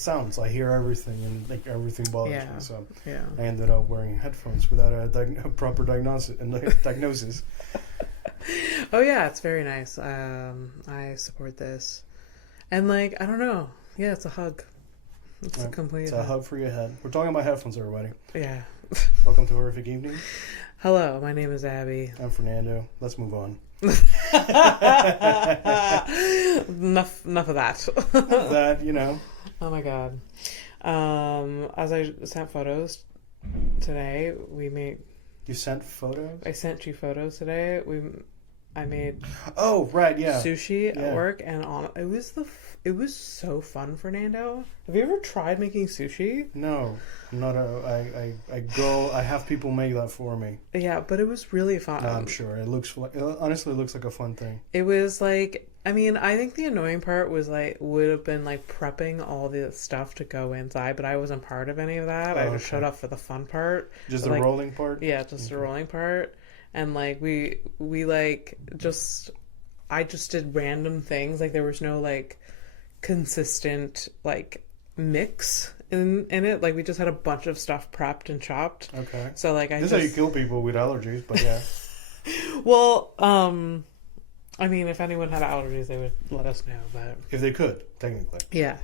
sounds. I hear everything, and like everything bothers me. So Yeah. I ended up wearing headphones without a proper diagnosis. Oh yeah, it's very nice. I support this, and like I don't know. Yeah, it's a hug. It's a complete. It's a hug for your head. We're talking about headphones, everybody. Yeah. Welcome to Horrific Evening. Hello, my name is Abby. I'm Fernando. Let's move on. Enough of that. That, you know. Oh my god. As I sent photos today, You sent photos? I sent you photos today. I made Oh, right, yeah. sushi at work, and it was so fun, Fernando. Have you ever tried making sushi? No, I'm not I have people make that for me. Yeah, but it was really fun. No, I'm sure. Honestly, it looks like a fun thing. It was like, I mean, I think the annoying part would have been like prepping all the stuff to go inside, but I wasn't part of any of that. I just showed up for the fun part. Just the rolling part? Yeah, just the rolling part. And like we like I just did random things. Like there was no like consistent like mix in it. Like we just had a bunch of stuff prepped and chopped. Okay. So like this is how you kill people with allergies, but yeah. Well, I mean, if anyone had allergies, they would let us know. But if they could, technically. Yeah.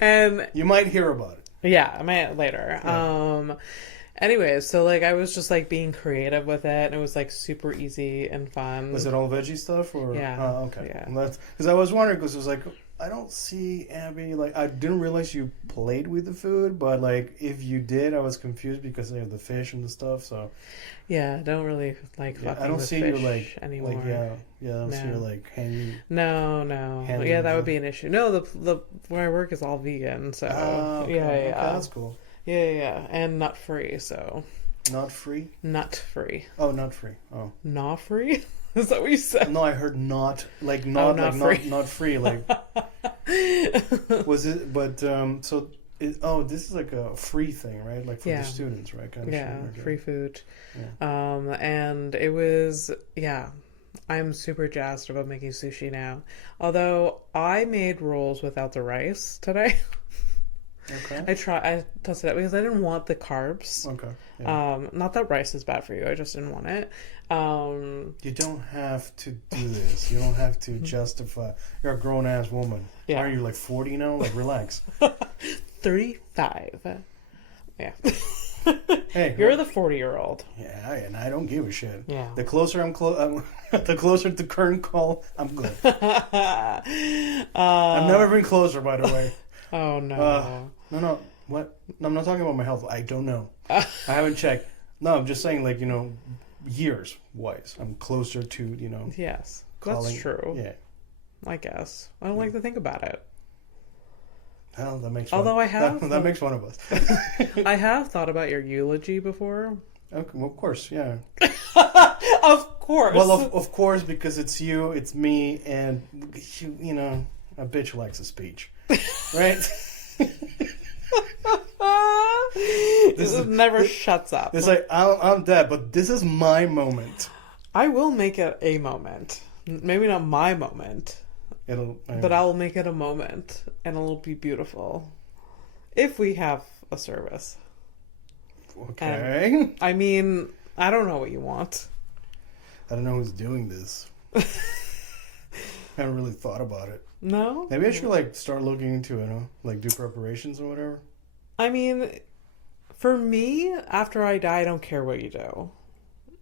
And you might hear about it. Yeah, I might later. Yeah. Anyways, so like I was just like being creative with it, and it was like super easy and fun. Was it all veggie stuff or? Yeah. Okay. Yeah. Because I was wondering, because it was like, I don't see Abby, like, I didn't realize you played with the food, but like if you did, I was confused because of the fish and the stuff. So yeah, I don't really like fucking. I don't with see fish you like anymore. Like, I don't see you like hanging. No. Yeah, that would be an issue. No, the where I work is all vegan, so okay. yeah. Okay, that's cool. Yeah, and nut free, so. Not free? Nut free. Oh, not free. Oh. Not free? Is that what you said? No, I heard not, like not, not like free. not free, like. Was it? But so. This is like a free thing, right? Like for the students, right? Kind of free food. Yeah. And it was, I'm super jazzed about making sushi now. Although I made rolls without the rice today. Okay. I tested it because I didn't want the carbs. Okay. Yeah. Not that rice is bad for you. I just didn't want it. You don't have to do this. You don't have to justify. You're a grown ass woman. Yeah. Are you like 40 now? Like relax. 35. Yeah. Hey, you're the 40-year-old. Yeah, and I don't give a shit. Yeah. The closer the closer to current call, I'm good. I've never been closer, by the way. Oh no. No. What? No, I'm not talking about my health. I don't know. I haven't checked. No, I'm just saying, like, years wise, I'm closer to, Yes, calling. that's true. Yeah. I guess. I don't like to think about it. Well, that makes Although I have... That makes one of us. I have thought about your eulogy before. Okay, well, of course, yeah. Of course. Well, of course, because it's you, it's me, and, a bitch likes a speech. Right? This never shuts up. It's like, I'm dead, but this is my moment. I will make it a moment. Maybe not my moment. But I'll make it a moment, and it'll be beautiful. If we have a service. Okay. And, I mean, I don't know what you want. I don't know who's doing this. I haven't really thought about it. No? Maybe I should, start looking into it, like do preparations or whatever. I mean, for me, after I die, I don't care what you do.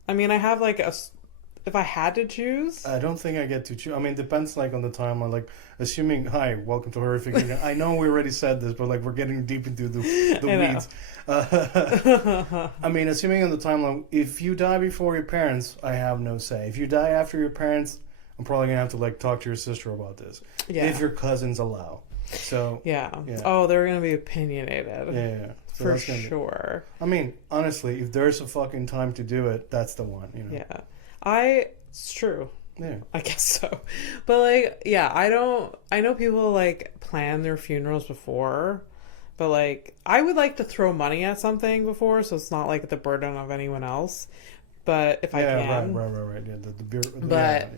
I mean, I have, if I had to choose... I don't think I get to choose. I mean, it depends, on the timeline. Assuming... Hi, welcome to Horrific Evening. I know we already said this, but, we're getting deep into the weeds. I mean, assuming on the timeline, if you die before your parents, I have no say. If you die after your parents, I'm probably going to have to, talk to your sister about this. Yeah. If your cousins allow. So... Yeah. Oh, they're going to be opinionated. Yeah. So for sure. I mean, honestly, if there's a fucking time to do it, that's the one, Yeah. It's true. Yeah. I guess so. But I know people plan their funerals before, but I would like to throw money at something before, so it's not the burden of anyone else. But if I can. Right. Yeah, the beer. But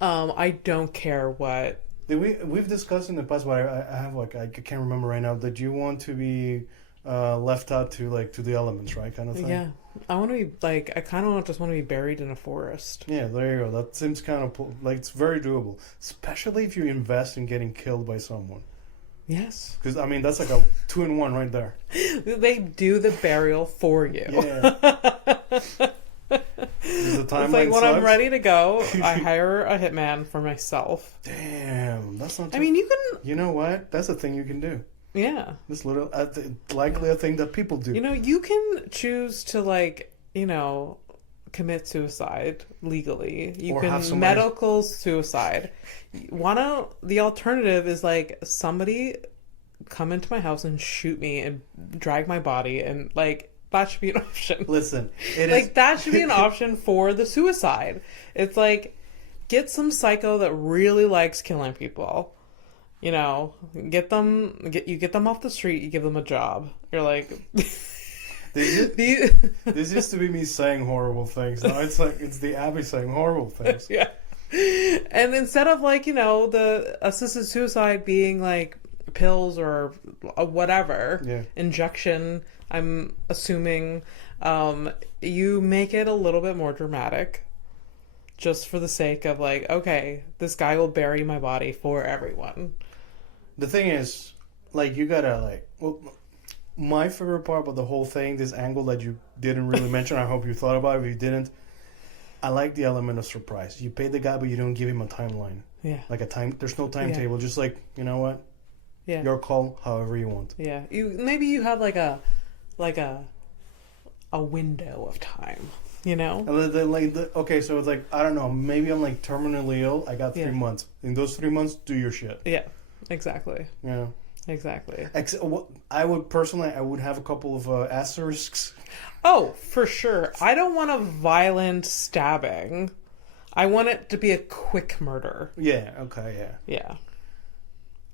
I don't care what We've discussed in the past, but I have like I can't remember right now that you want to be left out to the elements, right, kind of thing. Yeah, I want to be like I kind of just want to be buried in a forest. Yeah, there you go. That seems kind of like it's very doable, especially if you invest in getting killed by someone. Yes, Because I mean that's like a 2-in-1 right there. they do the burial for you. Yeah. The It's like when sucks. I'm ready to go, I hire a hitman for myself. Damn, that's not. I mean, you can. You know what? That's a thing you can do. Yeah. This little, likely a thing that people do. You know, you can choose to commit suicide legally. You Or can have somebody- medical suicide. The alternative is like somebody come into my house and shoot me and drag my body and that should be an option. Listen, it is That should be an option for the suicide. It's like get some psycho that really likes killing people. You know, get them off the street. You give them a job. You're like, this used to be me saying horrible things. Now it's like it's the Abby saying horrible things. Yeah. And instead of the assisted suicide being like pills or whatever injection, I'm assuming you make it a little bit more dramatic. Just for the sake of okay, this guy will bury my body for everyone. The thing is, you gotta my favorite part about the whole thing, this angle that you didn't really mention. I hope you thought about it. If you didn't, I like the element of surprise. You pay the guy, but you don't give him a timeline. Yeah. There's no timetable. Just you know what? Yeah. Your call, however you want. Yeah. Maybe you have a window of time. You know? Okay, so it's I don't know, maybe I'm terminally ill. I got 3 months. In those 3 months, do your shit. Yeah, exactly. Yeah. Exactly. I would have a couple of asterisks. Oh, for sure. I don't want a violent stabbing. I want it to be a quick murder. Yeah, okay, yeah. Yeah.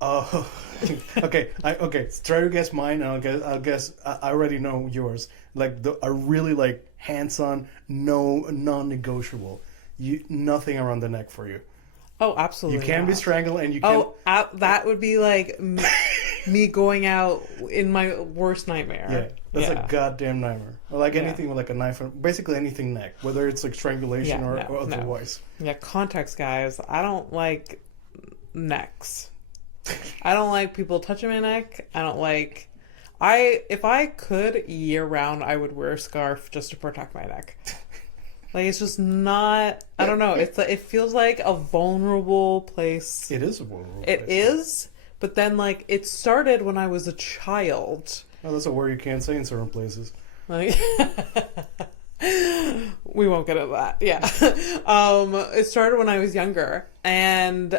Oh, okay. Try to guess mine, and I'll guess. I already know yours. A really hands-on, non-negotiable. Nothing around the neck for you. Oh, absolutely. You can't be strangled, and you can't. Oh, that would be me going out in my worst nightmare. Yeah, that's a goddamn nightmare. Or anything with a knife, basically anything neck, whether it's strangulation or otherwise. No. Yeah, context, guys. I don't like necks. I don't like people touching my neck. I don't like. If I could year round, I would wear a scarf just to protect my neck. It's just not. I don't know. It feels like a vulnerable place. It is a vulnerable. It is, but then it started when I was a child. Oh, that's a word you can't say in certain places. We won't get into that. Yeah. It started when I was younger, and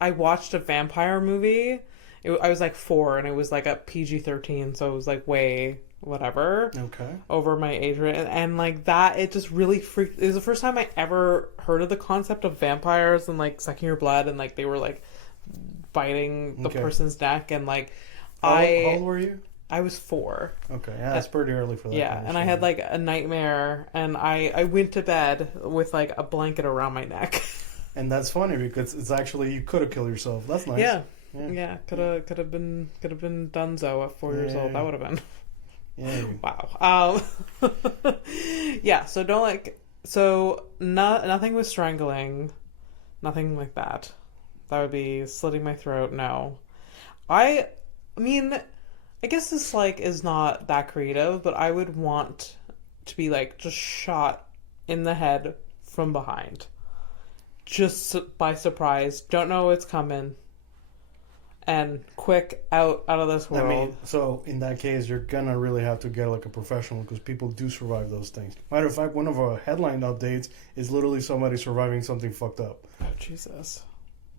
I watched a vampire movie. I was 4, and it was a PG-13, so it was way whatever. Okay. Over my age range, and that it just really freaked. It was the first time I ever heard of the concept of vampires and sucking your blood, and they were biting the person's neck, and How old were you? I was 4. Okay, yeah, that's pretty early for that. Yeah, and I had a nightmare, and I went to bed with a blanket around my neck. And that's funny because it's actually you could have killed yourself. That's nice. Yeah. Could have been Dunzo at 4 years old. That would have been. Yeah. Wow. Yeah. So nothing with strangling, nothing like that. That would be slitting my throat. No. I mean, I guess this is not that creative, but I would want to be just shot in the head from behind. Just by surprise. Don't know it's coming. And quick out of this world. I mean, so in that case, you're gonna really have to get a professional because people do survive those things. Matter of fact, one of our headline updates is literally somebody surviving something fucked up. Oh, Jesus.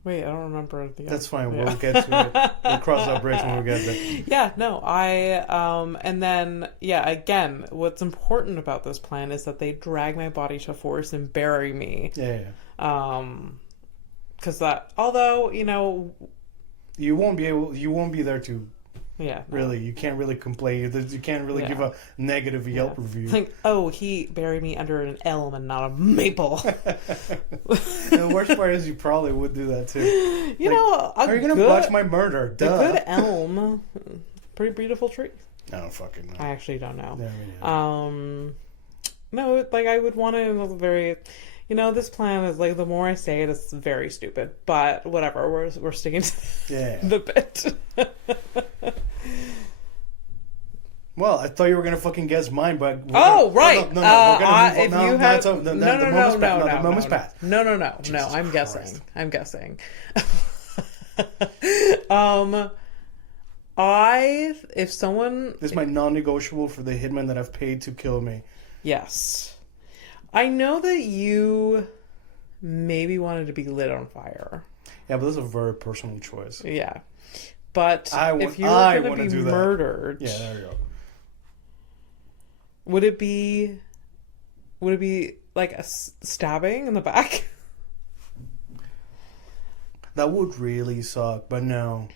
Wait, I don't remember the. That's fine. Yeah. We'll get to it. We'll cross that bridge when we get there. Yeah, no, and then again, what's important about this plan is that they drag my body to force and bury me. Yeah. Because although you won't be there to Yeah. No. Really, you can't really complain. You can't really give a negative Yelp review. Like, oh, he buried me under an elm and not a maple. The worst part is you probably would do that too. You know, how are you gonna watch my murder? Duh. A good elm, pretty beautiful tree. I don't fucking know. I actually don't know. Yeah. No, like I would want to very. You know, this plan is like the more I say it, it's very stupid. But whatever, we're sticking to the bit. Well, I thought you were gonna fucking guess mine, but right. No, we're gonna if you have the moment's passed. No. Jesus I'm Christ. guessing. If someone, this is my non-negotiable for the hitman that I've paid to kill me. Yes. I know that you maybe wanted to be lit on fire. Yeah, but this is a very personal choice. Yeah. But if you were going to be murdered... Yeah, there you go. Would it be like a stabbing in the back? That would really suck, but no.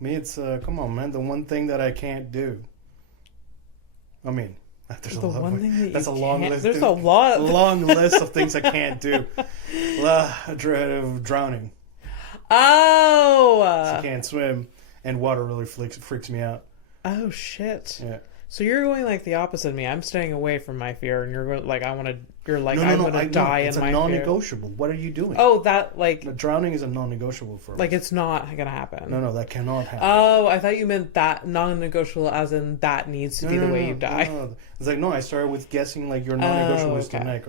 Me, it's, come on, man, the one thing that I can't do. I mean... There's a long list. There's a long list of things I can't do. Dread of drowning. Oh, I can't swim, and water really freaks me out. Oh shit! Yeah. So you're going like the opposite of me. I'm staying away from my fear, and you're going like I want to. You're like no, I'm going to die in my fear. It's a non-negotiable. What are you doing? Oh, that like drowning is a non-negotiable for me. Like it's not going to happen. No, that cannot happen. Oh, I thought you meant that non-negotiable, as in that needs to be the way you die. No. It's like no. I started with guessing like your non-negotiable is tonight.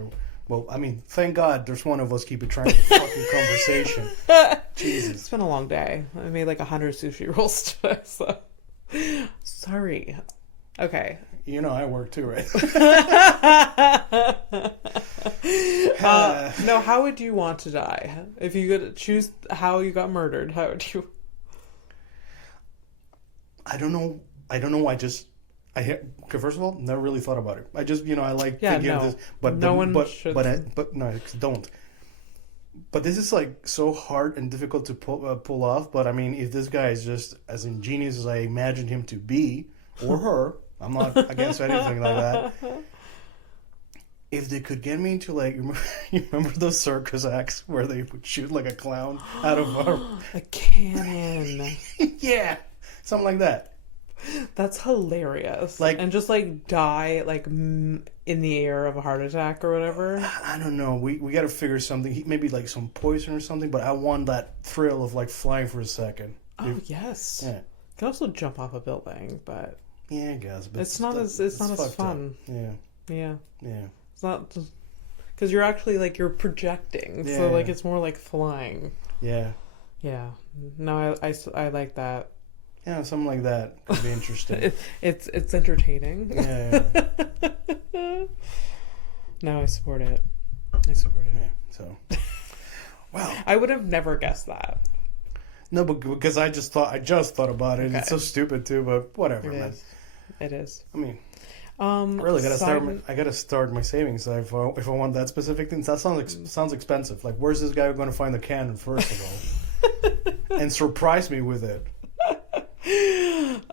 Well, I mean, thank God there's one of us keeping track of the fucking conversation. Jesus, it's been a long day. I made like 100 sushi rolls today, so sorry. Okay. You know, I work too, right? No, how would you want to die? If you could choose how you got murdered, how would you? I don't know. Okay, first of all, never really thought about it. I just, I like thinking of this, but don't. But this is like so hard and difficult to pull off. But I mean, if this guy is just as ingenious as I imagined him to be, or her, I'm not against anything like that. If they could get me into like, you remember those circus acts where they would shoot like a clown out of a cannon? Yeah, something like that. That's hilarious. Like, and just like die like in the air of a heart attack or whatever. I don't know. We got to figure something. Maybe like some poison or something. But I want that thrill of like flying for a second. Oh yes. Yeah. You can also jump off a building, but yeah, I guess. But it's not as fun. Up. Yeah. It's not just because you're actually like you're projecting, so like it's more like flying. Yeah. No, I like that. Yeah, something like that could be interesting. it's entertaining. Yeah. No, I support it. Yeah. So, wow. I would have never guessed that. No, but because I just thought about it. Okay. It's so stupid too, but whatever, man. It is. I mean, really gotta start my savings if I want that specific thing. That sounds expensive. Like, where's this guy going to find the cannon first of all, and surprise me with it?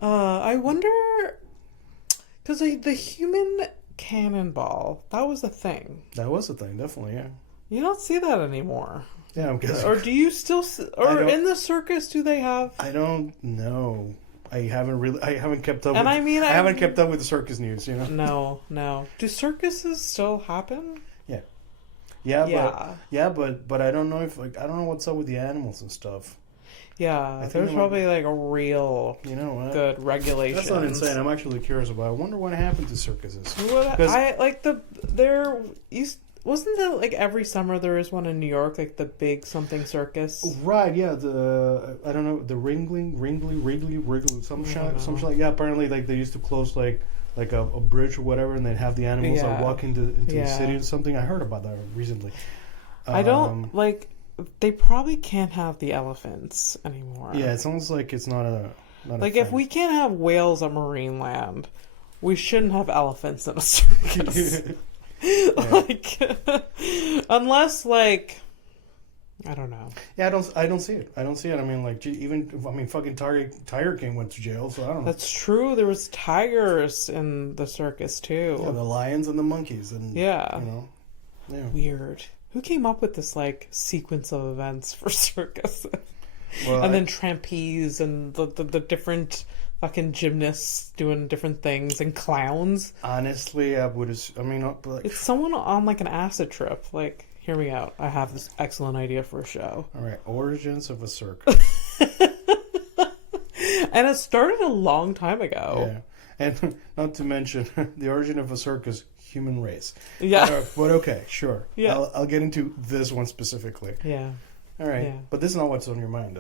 I wonder, because the human cannonball, that was a thing. That was a thing, definitely. Yeah. You don't see that anymore. Yeah, I'm guessing. Or do you still? In the circus, do they have? I don't know. I haven't kept up. I haven't kept up with the circus news. No. Do circuses still happen? Yeah. But I don't know if I don't know what's up with the animals and stuff. Yeah, there's probably like a real good regulation. That's not insane. I'm actually curious about it. I wonder what happened to circuses. Wasn't that like every summer there is one in New York, like the big something circus? Right, yeah, I don't know, the Wrigley, some shit like, yeah, apparently like they used to close like a bridge or whatever, and they'd have the animals like walk into the city or something. I heard about that recently. I don't they probably can't have the elephants anymore. Yeah, it sounds like it's not a if we can't have whales at Marineland, we shouldn't have elephants in a circus. Unless I don't know. Yeah, I don't see it. I don't see it. I mean, like, fucking Tiger King went to jail, so I don't know. That's true. There was tigers in the circus too. Yeah, the lions and the monkeys, and yeah, yeah. Weird. Who came up with this like sequence of events for circus? Well, and then trapeze and the different fucking gymnasts doing different things and clowns. Honestly, I would. It's someone on like an acid trip. Like, hear me out. I have this excellent idea for a show. All right, origins of a circus. And it started a long time ago. Yeah, and not to mention the origin of a circus, human race. Yeah, but okay, sure. Yeah, I'll get into this one specifically. Yeah. All right, yeah. But this is not what's on your mind.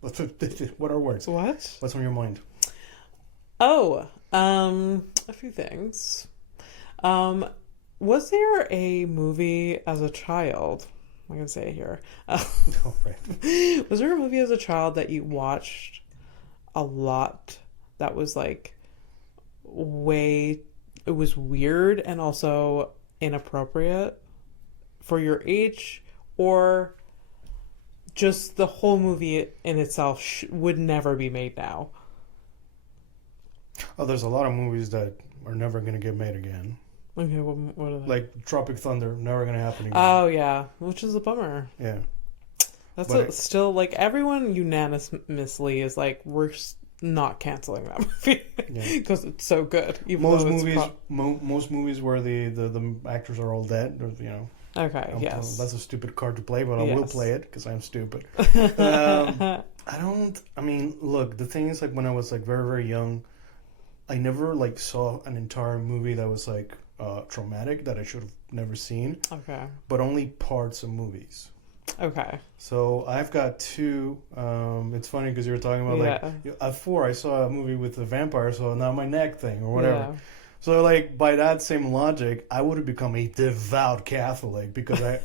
What are words? What? What's on your mind? Oh, a few things. Was there a movie as a child? I'm gonna say it here. Oh, right. Was there a movie as a child that you watched a lot that was like it was weird and also inappropriate for your age, or just the whole movie in itself would never be made now? Oh, there's a lot of movies that are never going to get made again. Okay, what are they? Like Tropic Thunder, never going to happen again. Oh, yeah, which is a bummer. Yeah. Still, like, everyone unanimously is like, we're not canceling that movie because it's so good. Most movies where the actors are all dead, Okay, yes. That's a stupid card to play, but I will play it because I'm stupid. Look, the thing is, like, when I was like very, very young, I never like saw an entire movie that was like traumatic that I should have never seen. Okay. But only parts of movies. Okay. So I've got two. It's funny because you were talking about like at 4 I saw a movie with a vampire, so now my neck thing or whatever. Yeah. So like by that same logic, I would have become a devout Catholic because I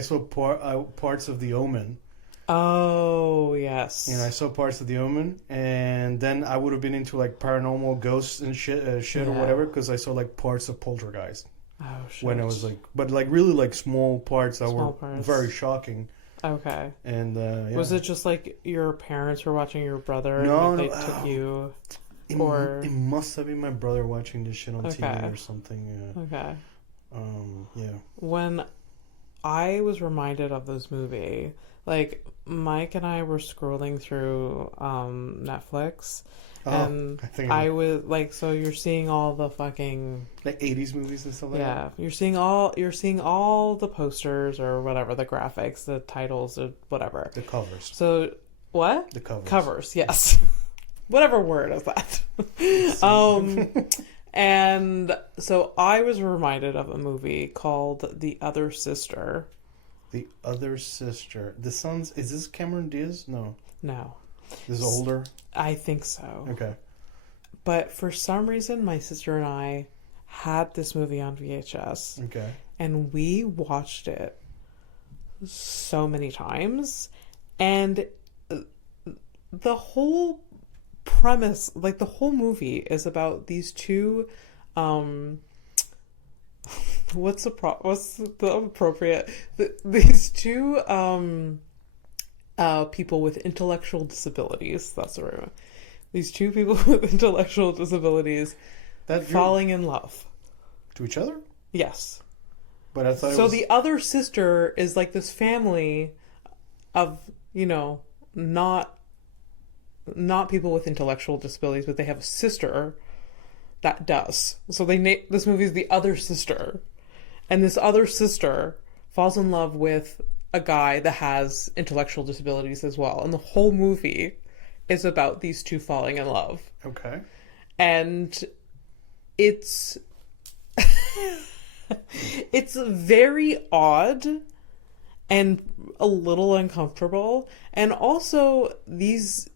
saw parts of The Omen. Oh yes. I saw parts of The Omen, and then I would have been into like paranormal ghosts and shit or whatever because I saw like parts of Poltergeist. Oh shit. When I was like, but like really like small parts that were very shocking. Okay. And was it just like your parents were watching your brother? No, and they took you. It must have been my brother watching this shit on TV or something. Okay. Yeah. When I was reminded of this movie, like Mike and I were scrolling through Netflix, and I was like, so you're seeing all the fucking like 80s movies and stuff like that. Yeah, you're seeing all the posters or whatever, the graphics, the titles, or whatever. The covers. So what? The covers. Covers, yes. Whatever word is that. And so I was reminded of a movie called The Other Sister. The Other Sister. Is this Cameron Diaz? No. This is older? I think so. Okay. But for some reason, my sister and I had this movie on VHS. Okay. And we watched it so many times. And the whole premise, like the whole movie, is about these two these two people with intellectual disabilities. That's the right one. These two people with intellectual disabilities falling in love to each other. Yes, but I thought so. The other sister is like this family of not people with intellectual disabilities, but they have a sister that does. So this movie is The Other Sister, and this other sister falls in love with a guy that has intellectual disabilities as well, and the whole movie is about these two falling in love. Okay. And it's it's very odd and a little uncomfortable, and also these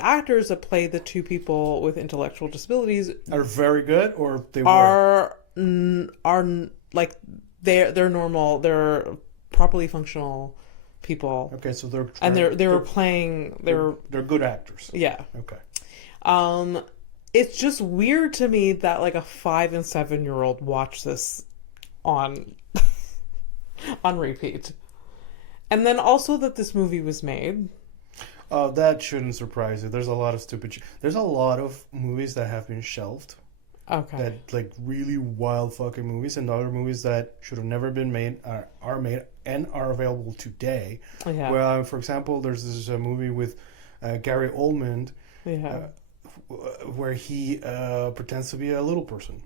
actors that play the two people with intellectual disabilities are very good, or they are like they're normal, they're properly functional people. Okay, so they're good actors. Yeah. Okay. It's just weird to me that like a 5 and 7-year-old watch this on repeat. And then also that this movie was made. That shouldn't surprise you. There's a lot of there's a lot of movies that have been shelved. Okay. That, like, really wild fucking movies, and other movies that should have never been made are made and are available today. Yeah. Well, for example, there's this movie with Gary Oldman, Yeah. where he pretends to be a little person.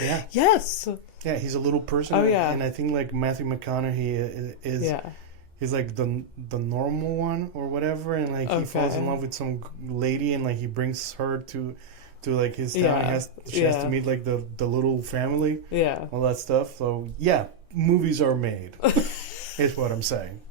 Yeah. Yes. Yeah, he's a little person. Oh, yeah. And I think, like, Matthew McConaughey is... Yeah. He's like the normal one or whatever, and like he falls in love with some lady, and like he brings her to like his town. Yeah. She has to meet like the little family. Yeah. All that stuff. So yeah, movies are made. Is what I'm saying.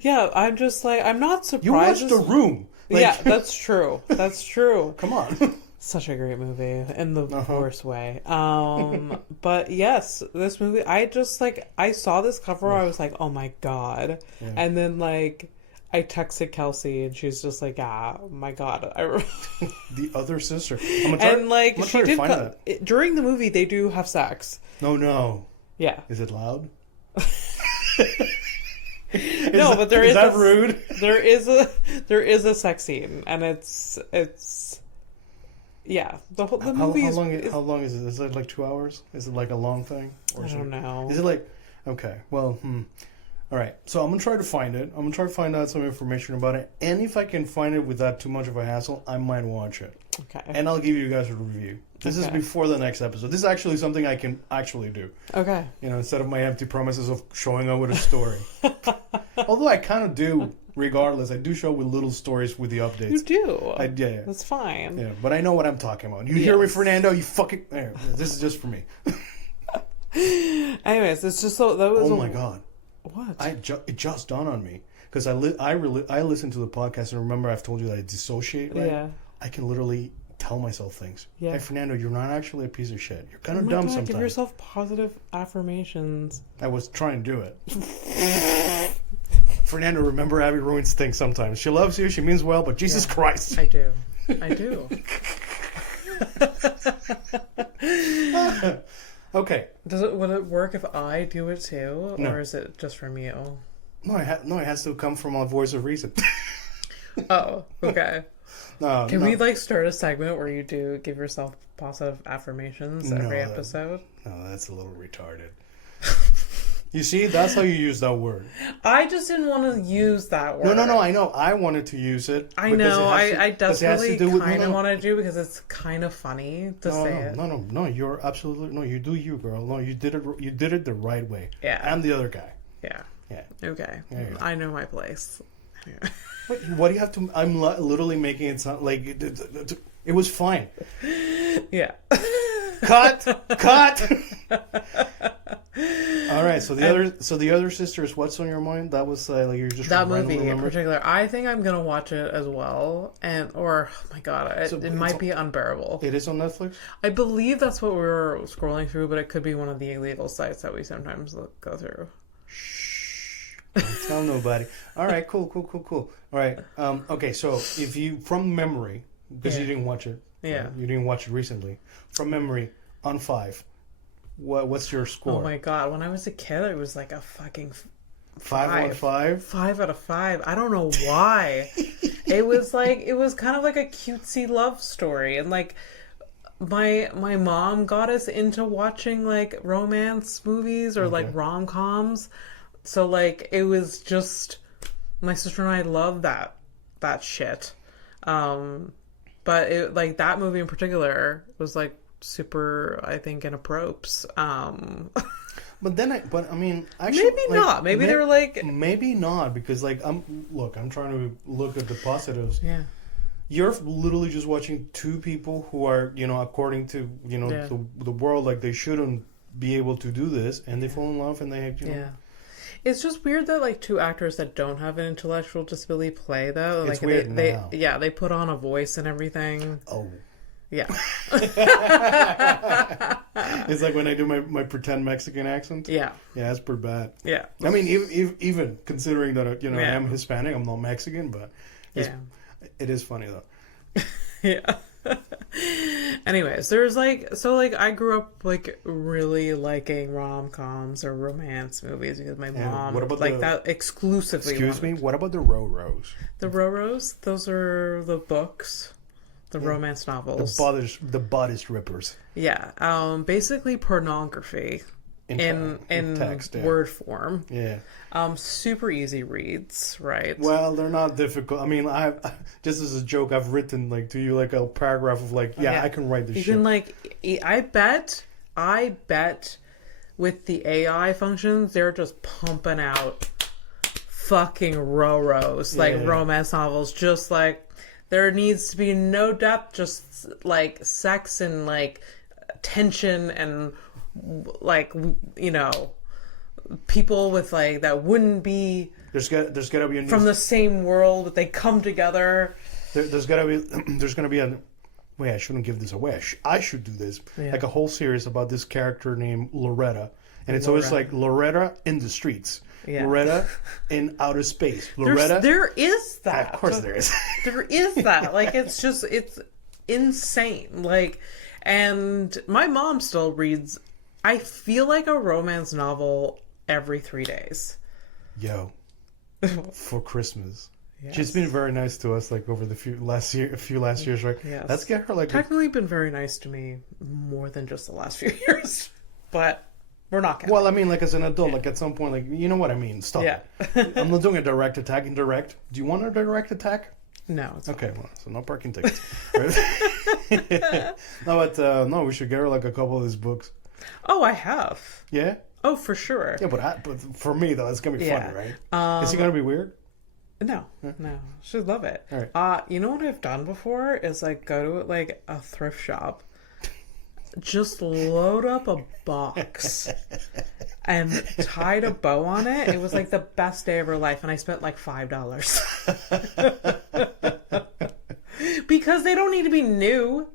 Yeah, I'm just like, I'm not surprised. You watched The Room. Like, yeah, that's true. That's true. Come on. Such a great movie in the worst way. But yes, this movie, I just like, I saw this cover, I was like, oh my god. Yeah. And then like, I texted Kelsey and she's just like, oh my god. The other sister. And like, she did, during the movie, they do have sex. No. Yeah. Is it loud? No, but there is that rude? There is a sex scene, and it's yeah. The movie how long is it? Is it like 2 hours? Is it like a long thing? Or I don't know. Is it like okay? Well, all right. So I'm gonna try to find it. I'm gonna try to find out some information about it, and if I can find it without too much of a hassle, I might watch it. Okay. And I'll give you guys a review. This is before the next episode. This is actually something I can actually do. Okay. You know, instead of my empty promises of showing up with a story. Although I kind of do, regardless. I do show with little stories with the updates. You do. Yeah. That's fine. Yeah, but I know what I'm talking about. You hear me, Fernando? You fucking... This is just for me. Anyways, it's just so... That was oh my God. What? It just dawned on me. Because I listen to the podcast, and remember I've told you that I dissociate, right? Yeah. I can literally tell myself things. Yeah. Hey, Fernando, you're not actually a piece of shit. You're kind of dumb sometimes. Give yourself positive affirmations. I was trying to do it. Fernando, remember Abby ruins things sometimes. She loves you, she means well, but Jesus Christ. I do. Okay. Would it work if I do it too? No. Or is it just from you? No, it has to come from a voice of reason. Oh, okay. Can no. we like start a segment where you do give yourself positive affirmations every episode? No, that's a little retarded. You see, that's how you use that word. I just didn't want to use that word. No, I know. I wanted to use it. I know. I desperately kind of want to do because it's kind of funny to say it. No. You're absolutely no. You do you, girl. No, you did it. You did it the right way. Yeah. I'm the other guy. Yeah. Yeah. Okay. I know my place. Yeah. What do you have to? I'm literally making it sound like it was fine. Yeah. Cut. All right. So the other sisters. What's on your mind? That was like you're just that movie in particular. I think I'm gonna watch it as well, oh my god, it might be unbearable. It is on Netflix. I believe that's what we were scrolling through, but it could be one of the illegal sites that we sometimes go through. Don't tell nobody. All right, cool. All right. Okay, so if you, from memory, because you didn't watch it. Yeah. You didn't watch it recently. From memory, on 5, what's your score? Oh my god, when I was a kid, it was like a fucking 5 on 5? 5 out of 5. I don't know why. It was kind of like a cutesy love story, and like my mom got us into watching like romance movies or like rom-coms. So, like, it was just... My sister and I loved that shit. But, it, like, that movie in particular was, like, super, I think, inappropriate. But I mean... Actually, maybe like, not. Maybe they were, like... Maybe not, because, like, I'm trying to look at the positives. Yeah. You're literally just watching two people who are, according to, the world, like, they shouldn't be able to do this, and they fall in love, and they, Yeah. It's just weird that like two actors that don't have an intellectual disability play though. It's like weird now. They put on a voice and everything. Oh. Yeah. It's like when I do my pretend Mexican accent. Yeah. Yeah, that's pretty bad. Yeah. I mean, even considering that I am Hispanic, I'm not Mexican, but it is funny though. Yeah. Anyways, there's like, so like I grew up like really liking rom-coms or romance movies because my mom what about like that exclusively. Excuse me, what about the Roros? The Roros, those are the books, the romance novels. The bodice rippers. Yeah, basically pornography in text, word form. Yeah. Super easy reads, right? Well, they're not difficult. I mean, I just as a joke, I've written like to you like a paragraph of like, I can write this shit. You can like, I bet with the AI functions, they're just pumping out fucking Roros, like romance novels, just like there needs to be no depth, just like sex and like tension and like, you know, people with like that wouldn't be there's gotta be a from the same world, but they come together. There's gonna be a wait, I shouldn't give this away. I should do this like a whole series about this character named Loretta, and it's always like Loretta in the streets, Loretta in outer space, Loretta. There is that. Of course, there is. There is that. Like it's insane. Like, and my mom still reads. I feel like a romance novel every 3 days. Yo, for Christmas. Yes. She's been very nice to us, like over the few last years, right? Yes. Let's get her like technically been very nice to me more than just the last few years, but we're not counting. Well, I mean, like as an adult, like at some point, like you know what I mean. Stop. Yeah. I'm not doing a direct attack. Indirect. Do you want a direct attack? No. It's okay. Well, so no parking tickets. No, but no, we should get her like a couple of these books. Oh, I have. Yeah. Oh, for sure. Yeah, but for me though, it's gonna be funny, right? Is it gonna be weird? No, she'd love it. All right. You know what I've done before is like go to like a thrift shop, just load up a box, and tied a bow on it. It was like the best day of her life, and I spent like $5 because they don't need to be new.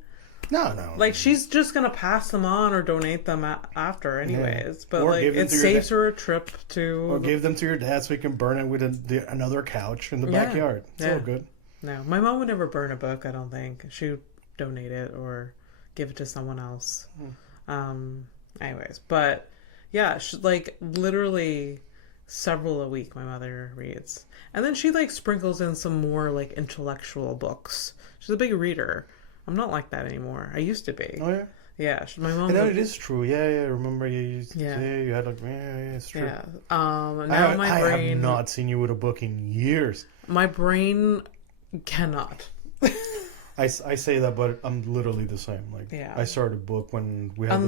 No. Like she's just gonna pass them on or donate them after, anyways. Yeah. But or like it saves her a trip to. Or give them to your dad so he can burn it with another couch in the backyard. It's all good. No, my mom would never burn a book. I don't think she would donate it or give it to someone else. Anyways, but yeah, she, like literally several a week. My mother reads, and then she like sprinkles in some more like intellectual books. She's a big reader. I'm not like that anymore. I used to be. Oh, yeah? Yeah. My mom... And it is true. Yeah. Remember you you had like... Yeah, it's true. Yeah. Now my brain... I have not seen you with a book in years. My brain cannot. I say that, but I'm literally the same. Like, I started a book when we had...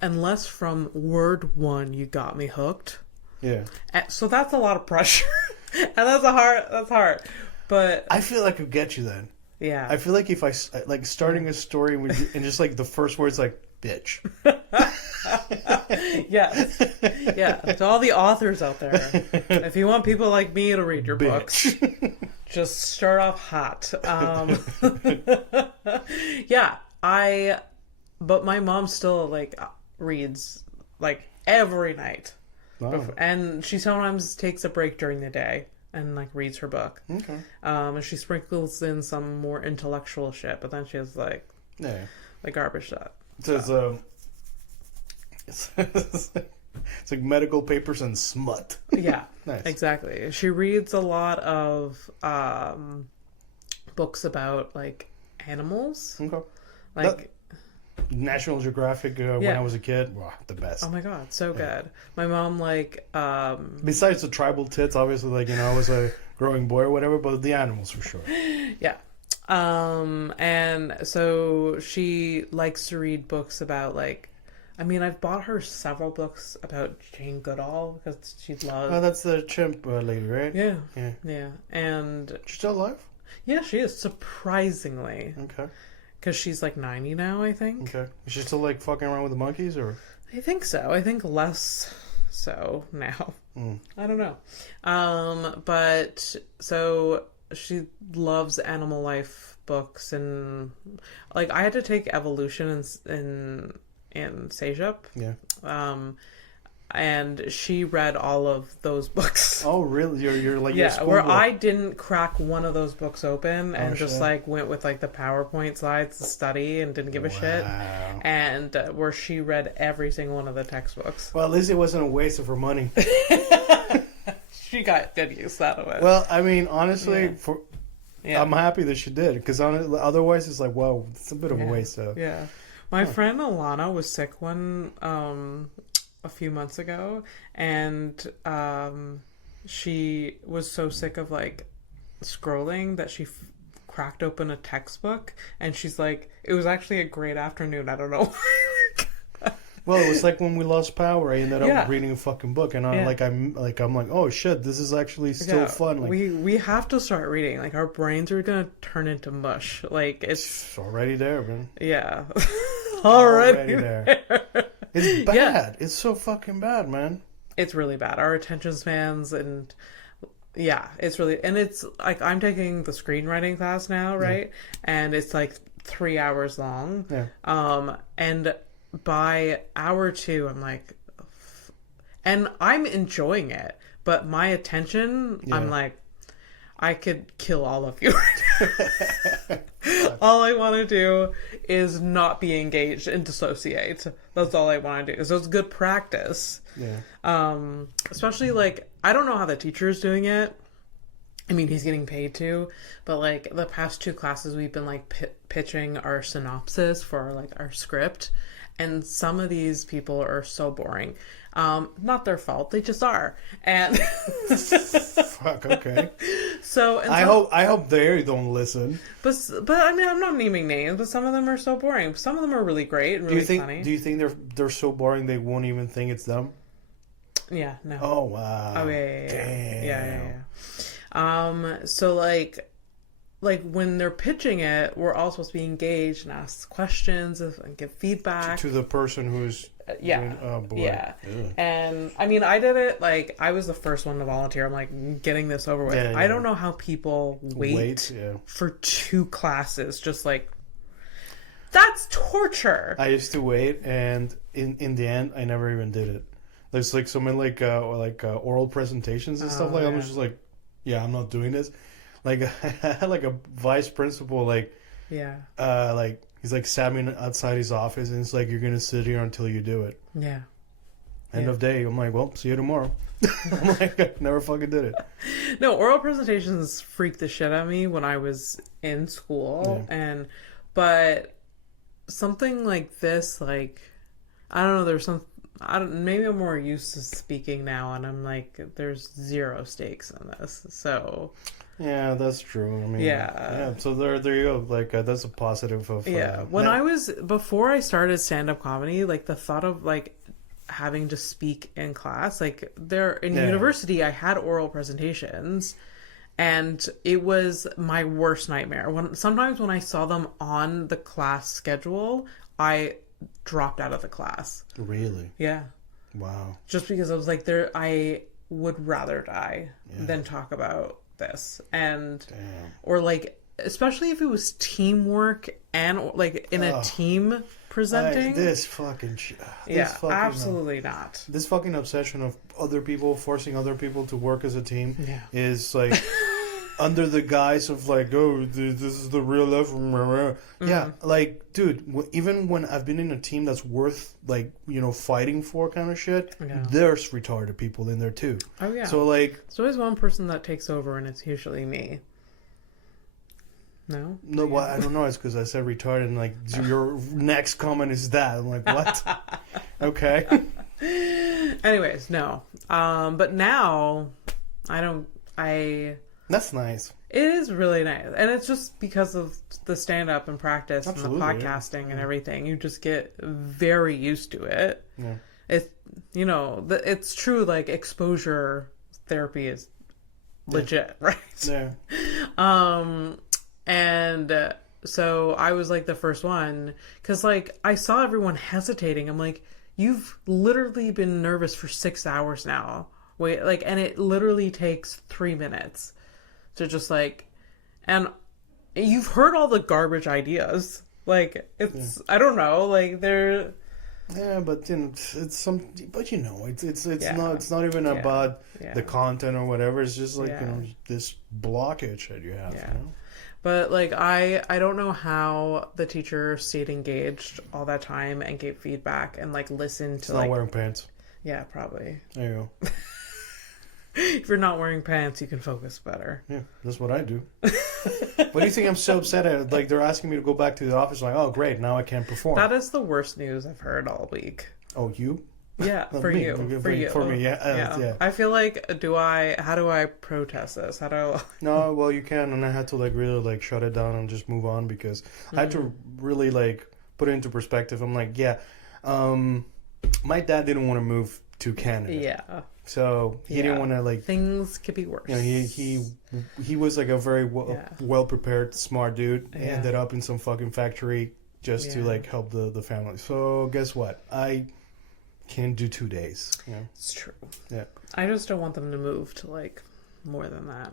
Unless from word one you got me hooked. Yeah. So that's a lot of pressure. And that's hard. But... I feel like I could get you then. Yeah. I feel like if I, like, starting a story and just, like, the first word's like, bitch. Yes. Yeah. To all the authors out there, if you want people like me to read your books, just start off hot. Yeah. But my mom still, like, reads, like, every night. Wow. And she sometimes takes a break during the day. And like reads her book. Okay. And she sprinkles in some more intellectual shit, but then she has like garbage stuff. So it's like medical papers and smut. Yeah. Nice. Exactly. She reads a lot of books about like animals. Okay. Like National Geographic when I was a kid, wow, the best. Oh my god, so good. My mom like besides the tribal tits, obviously, like, you know, I was a growing boy or whatever, but the animals for sure. Yeah. And so she likes to read books about like, I mean, I've bought her several books about Jane Goodall because she loves. Oh, that's the chimp lady, right? Yeah. And she's still alive? Yeah, she is, surprisingly. Okay. Because she's like 90 now, I think. Okay. Is she still like fucking around with the monkeys, or? I think so. I think less so now. I don't know. But so she loves animal life books, and like I had to take evolution in CEGEP. Yeah. and she read all of those books. Oh, really? You're like your Yeah, school where book. I didn't crack one of those books open and just shit. like went with like the PowerPoint slides to study and didn't give a shit. Wow. And where she read every single one of the textbooks. Well, at least it wasn't a waste of her money. She got good use out of it. Well, I mean, honestly, Yeah. I'm happy that she did, because otherwise it's like, well, it's a bit of a waste. So Yeah. My friend Alana was sick a few months ago, and she was so sick of like scrolling that she cracked open a textbook, and she's like, it was actually a great afternoon. I don't know why. Well, it was like when we lost power. I ended up Yeah. reading a fucking book, and I'm Yeah. like, oh shit, this is actually still fun. Like, we have to start reading. Like our brains are gonna turn into mush. Like it's already there, man. yeah, Already there. It's bad. Yeah. It's so fucking bad, man. It's really bad. Our attention spans and yeah, it's really, and it's like I'm taking the screenwriting class now, right? And it's like 3 hours long. Yeah. And by hour 2, I'm like, and I'm enjoying it, but my attention, I'm like, I could kill all of you right now. All I want to do is not be engaged and dissociate. That's all I want to do. So it's good practice. Yeah. Especially like, I don't know how the teacher is doing it. I mean, he's getting paid to, but like the past 2 classes, we've been like pitching our synopsis for like our script. And some of these people are so boring. Not their fault. They just are. And Fuck. Okay. so I hope they don't listen. But I mean, I'm not naming names, but some of them are so boring. Some of them are really great and really funny. Do you think they're so boring they won't even think it's them? Yeah. No. Oh wow. Oh yeah. Damn. Yeah. So like when they're pitching it, we're all supposed to be engaged and ask questions and give feedback To the person who's doing, oh boy. Yeah. Ugh. And I mean, I did it like I was the first one to volunteer. I'm like getting this over with. Yeah. I don't know how people wait Yeah. for 2 classes. Just like that's torture. I used to wait, and in the end, I never even did it. There's like so many oral presentations and stuff like. I'm just like, yeah, I'm not doing this. Like I had like a vice principal, like he's like sat me outside his office, and it's like, you're gonna sit here until you do it. Yeah. End of day. I'm like, well, see you tomorrow. I'm like, I never fucking did it. No, oral presentations freaked the shit out of me when I was in school, but something like this, like I don't know, maybe I'm more used to speaking now, and I'm like, there's 0 stakes in this, so. Yeah, that's true. I mean, yeah. So there you go. Like that's a positive of. Before I started stand-up comedy, like the thought of like having to speak in class, like in university, I had oral presentations, and it was my worst nightmare. Sometimes when I saw them on the class schedule, I dropped out of the class. Really? Yeah. Wow. Just because I was like, I would rather die than talk about this. And or like, especially if it was teamwork and like in a team presenting. Absolutely not. This fucking obsession of other people, forcing other people to work as a team is like under the guise of like, oh, this is the real life. Yeah, like, dude, even when I've been in a team that's worth like, fighting for kind of shit, there's retarded people in there too. Oh yeah. So like, there's always one person that takes over, and it's usually me. No, well, I don't know. It's because I said retarded, and like your next comment is that. I'm like, what? Okay. Anyways, no. But now That's nice. It is really nice. And it's just because of the stand-up and practice and the podcasting and everything. You just get very used to it. Yeah. It's, it's true, like, exposure therapy is legit, right? Yeah. And so I was, like, the first one. Because, like, I saw everyone hesitating. I'm like, you've literally been nervous for 6 hours now. Wait, like, and it literally takes 3 minutes. To just like, and you've heard all the garbage ideas. Like, it's, I don't know, like, Yeah, but it's some. But it's not even Yeah. about Yeah. the content or whatever. It's just like Yeah. this blockage that you have. Yeah. But like I don't know how the teacher stayed engaged all that time and gave feedback and like listened to It's not wearing pants. Yeah, probably. There you go. If you're not wearing pants, you can focus better. Yeah, that's what I do. What do you think I'm so upset at? Like they're asking me to go back to the office. Like, oh great, now I can't perform. That is the worst news I've heard all week. Oh, you? Yeah, for me. you. For you. For me, yeah. Yeah. I feel like, how do I protest this? How do I... No, well, you can, and I had to like really like shut it down and just move on because I had to really like put it into perspective. I'm like, yeah, my dad didn't want to move to Canada. Yeah. So he didn't want to like things could be worse. You know, he was like a very well prepared, smart dude. He ended up in some fucking factory just to like help the family. So guess what? I can't do 2 days. You know? It's true. Yeah. I just don't want them to move to like more than that.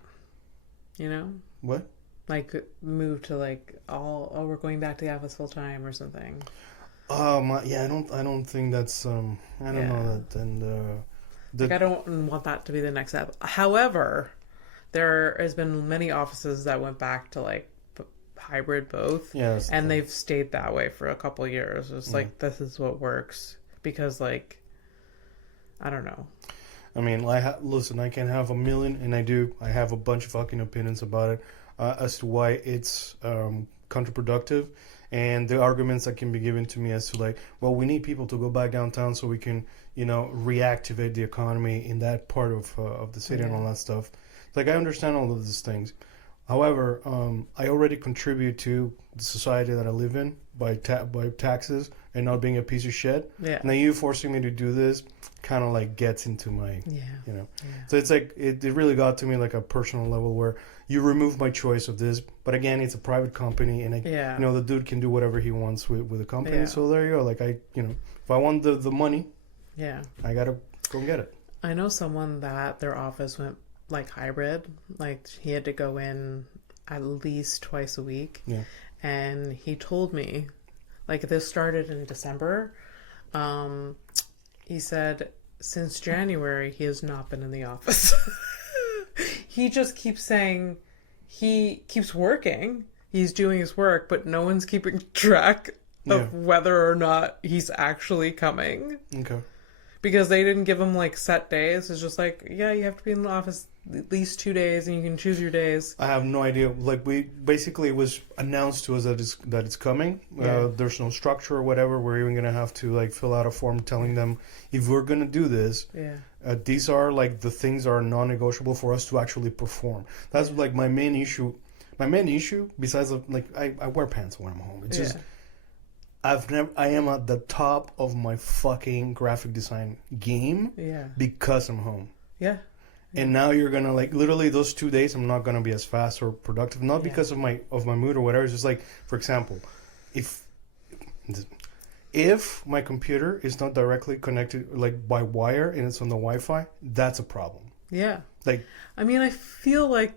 You know? What? Like move to like we're going back to the office full time or something. Yeah, I don't think that's I don't know that, and like I don't want that to be the next step. However, there has been many offices that went back to like hybrid both, and they've stayed that way for a couple of years. It's like this is what works because like I don't know. I mean, listen, I can have a million, and I have a bunch of fucking opinions about it as to why it's counterproductive. And the arguments that can be given to me as to like, well, we need people to go back downtown so we can, reactivate the economy in that part of the city and all that stuff. Like, I understand all of these things. However, I already contribute to the society that I live in by taxes and not being a piece of shit. Yeah. Now you forcing me to do this kind of like gets into my, So it's like, it really got to me like a personal level where you remove my choice of this. But again, it's a private company and the dude can do whatever he wants with the company. Yeah. So there you go. Like if I want the money, I got to go get it. I know someone that their office went like hybrid, like he had to go in at least twice a week. Yeah. And he told me, like this started in December. He said since January he has not been in the office. He just keeps saying he keeps working. He's doing his work, but no one's keeping track of whether or not he's actually coming. Okay. Because they didn't give him like set days. It's just like, you have to be in the office at least 2 days and you can choose your days. I have no idea. Like it was announced to us that it's coming. Yeah. There's no structure or whatever. We're even going to have to like fill out a form telling them if we're going to do this. Yeah. These are like the things are non-negotiable for us to actually perform. That's like my main issue. My main issue, besides I wear pants when I'm home. It's just I am at the top of my fucking graphic design game. Yeah. Because I'm home. Yeah. And now you're gonna like literally those 2 days I'm not gonna be as fast or productive. Not because of my mood or whatever. It's just like, for example, if my computer is not directly connected like by wire and it's on the Wi-Fi, that's a problem. Yeah. Like, I mean, I feel like.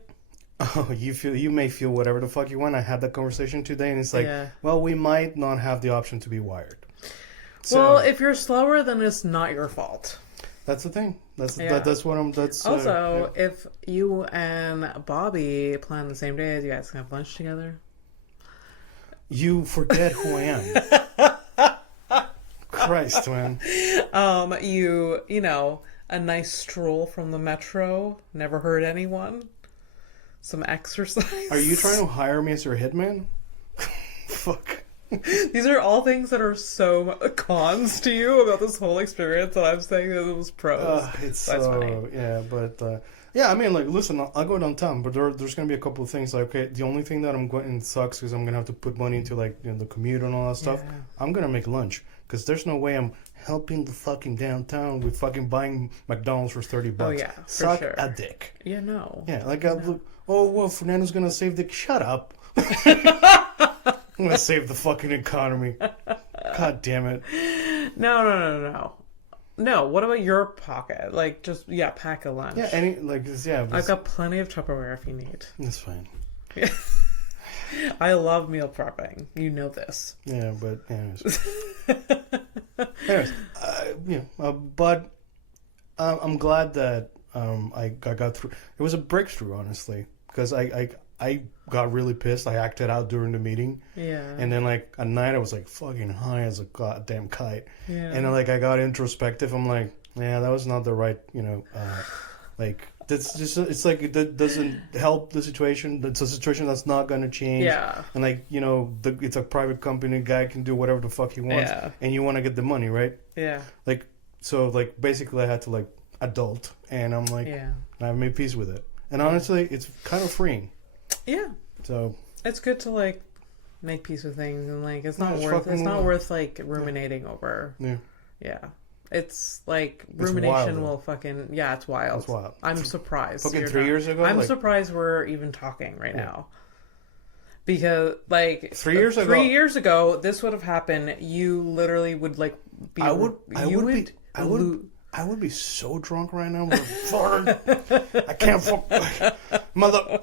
Oh, you may feel whatever the fuck you want. I had that conversation today, and it's like, well, we might not have the option to be wired. So, well, if you're slower, then it's not your fault. That's the thing. That's what I'm. That's also if you and Bobby plan the same day, you guys can have lunch together. You forget who I am. Christ, man. A nice stroll from the metro. Never hurt anyone. Some exercise. Are you trying to hire me as your hitman? Fuck. These are all things that are so cons to you about this whole experience that I'm saying that it was pros. That's funny. Yeah, but I mean, like, listen, I'll go downtown, but there's gonna be a couple of things. Like, okay, the only thing that I'm going sucks because I'm gonna have to put money into like the commute and all that stuff. Yeah. I'm gonna make lunch because there's no way I'm helping the fucking downtown with fucking buying McDonald's for $30. Oh yeah, suck sure. a dick. Yeah, no. Yeah, like Fernando's gonna save the. Shut up. I'm gonna save the fucking economy. God damn it. No. No, what about your pocket? Like, just, pack a lunch. Yeah, I've got plenty of Tupperware if you need. That's fine. I love meal prepping. You know this. Yeah, but anyways. But I'm glad that I got through. It was a breakthrough, honestly, because I got really pissed. I acted out during the meeting. Yeah. And then, like, at night, I was, like, fucking high as a goddamn kite. Yeah. And then, like, I got introspective. I'm like, yeah, that was not the right, like, that's just, it's like, it doesn't help the situation. It's a situation that's not going to change. Yeah. And, like, it's a private company. Guy can do whatever the fuck he wants. Yeah. And you want to get the money, right? Yeah. Like, so, like, basically I had to, like, adult. And I'm like, yeah. I've made peace with it. And honestly, it's kind of freeing. Yeah. So it's good to, like, make peace with things, and, like, it's not worth like ruminating over. Yeah. Yeah. It's like rumination wild, will fucking it's wild. It's wild. I'm surprised. Fucking 3 years ago. I'm surprised we're even talking right now. Because, like, 3 years ago, 3 years ago, this would have happened. You literally would, like, be. I would be so drunk right now. I can't mother.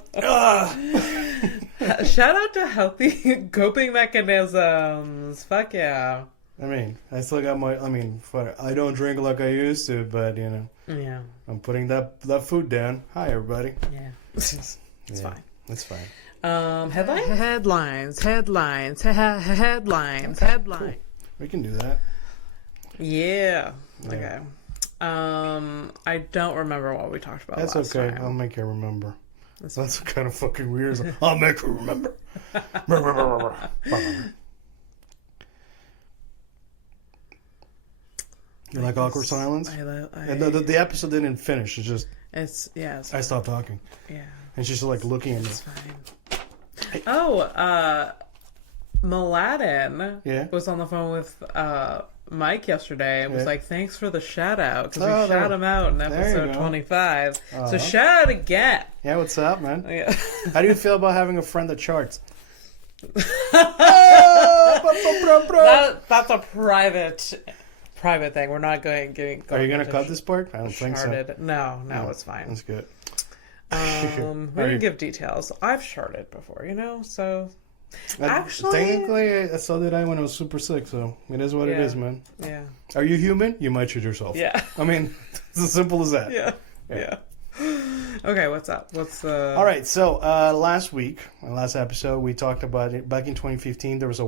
Shout out to healthy coping mechanisms. Fuck yeah. I mean, I still got my. I don't drink like I used to, but Yeah. I'm putting that food down. Hi, everybody. Yeah. It's fine. It's fine. Headlines. Cool. We can do that. Yeah. Okay. I don't remember what we talked about. That's last okay. time. I'll make you remember. That's kind of fucking weird. I'll make you remember. You like awkward silence? And the episode didn't finish. It's just I stopped talking. Yeah. And she's like looking at me. It's fine. Oh, Mladen was on the phone with Mike yesterday and was like, thanks for the shout out, because we shout him out in episode 25. So shout out again. Yeah, what's up, man? Yeah. How do you feel about having a friend that charts? That's a private thing. We're not going Are you going to cut this part? I don't think so. No, it's fine. That's good. We can give details. I've sharded before, so... Actually, technically, so did I when I was super sick. So it is what it is, man. Yeah. Are you human? You might shoot yourself. Yeah. I mean, it's as simple as that. Yeah. Okay, what's up? All right. So last episode, we talked about it. Back in 2015, there was a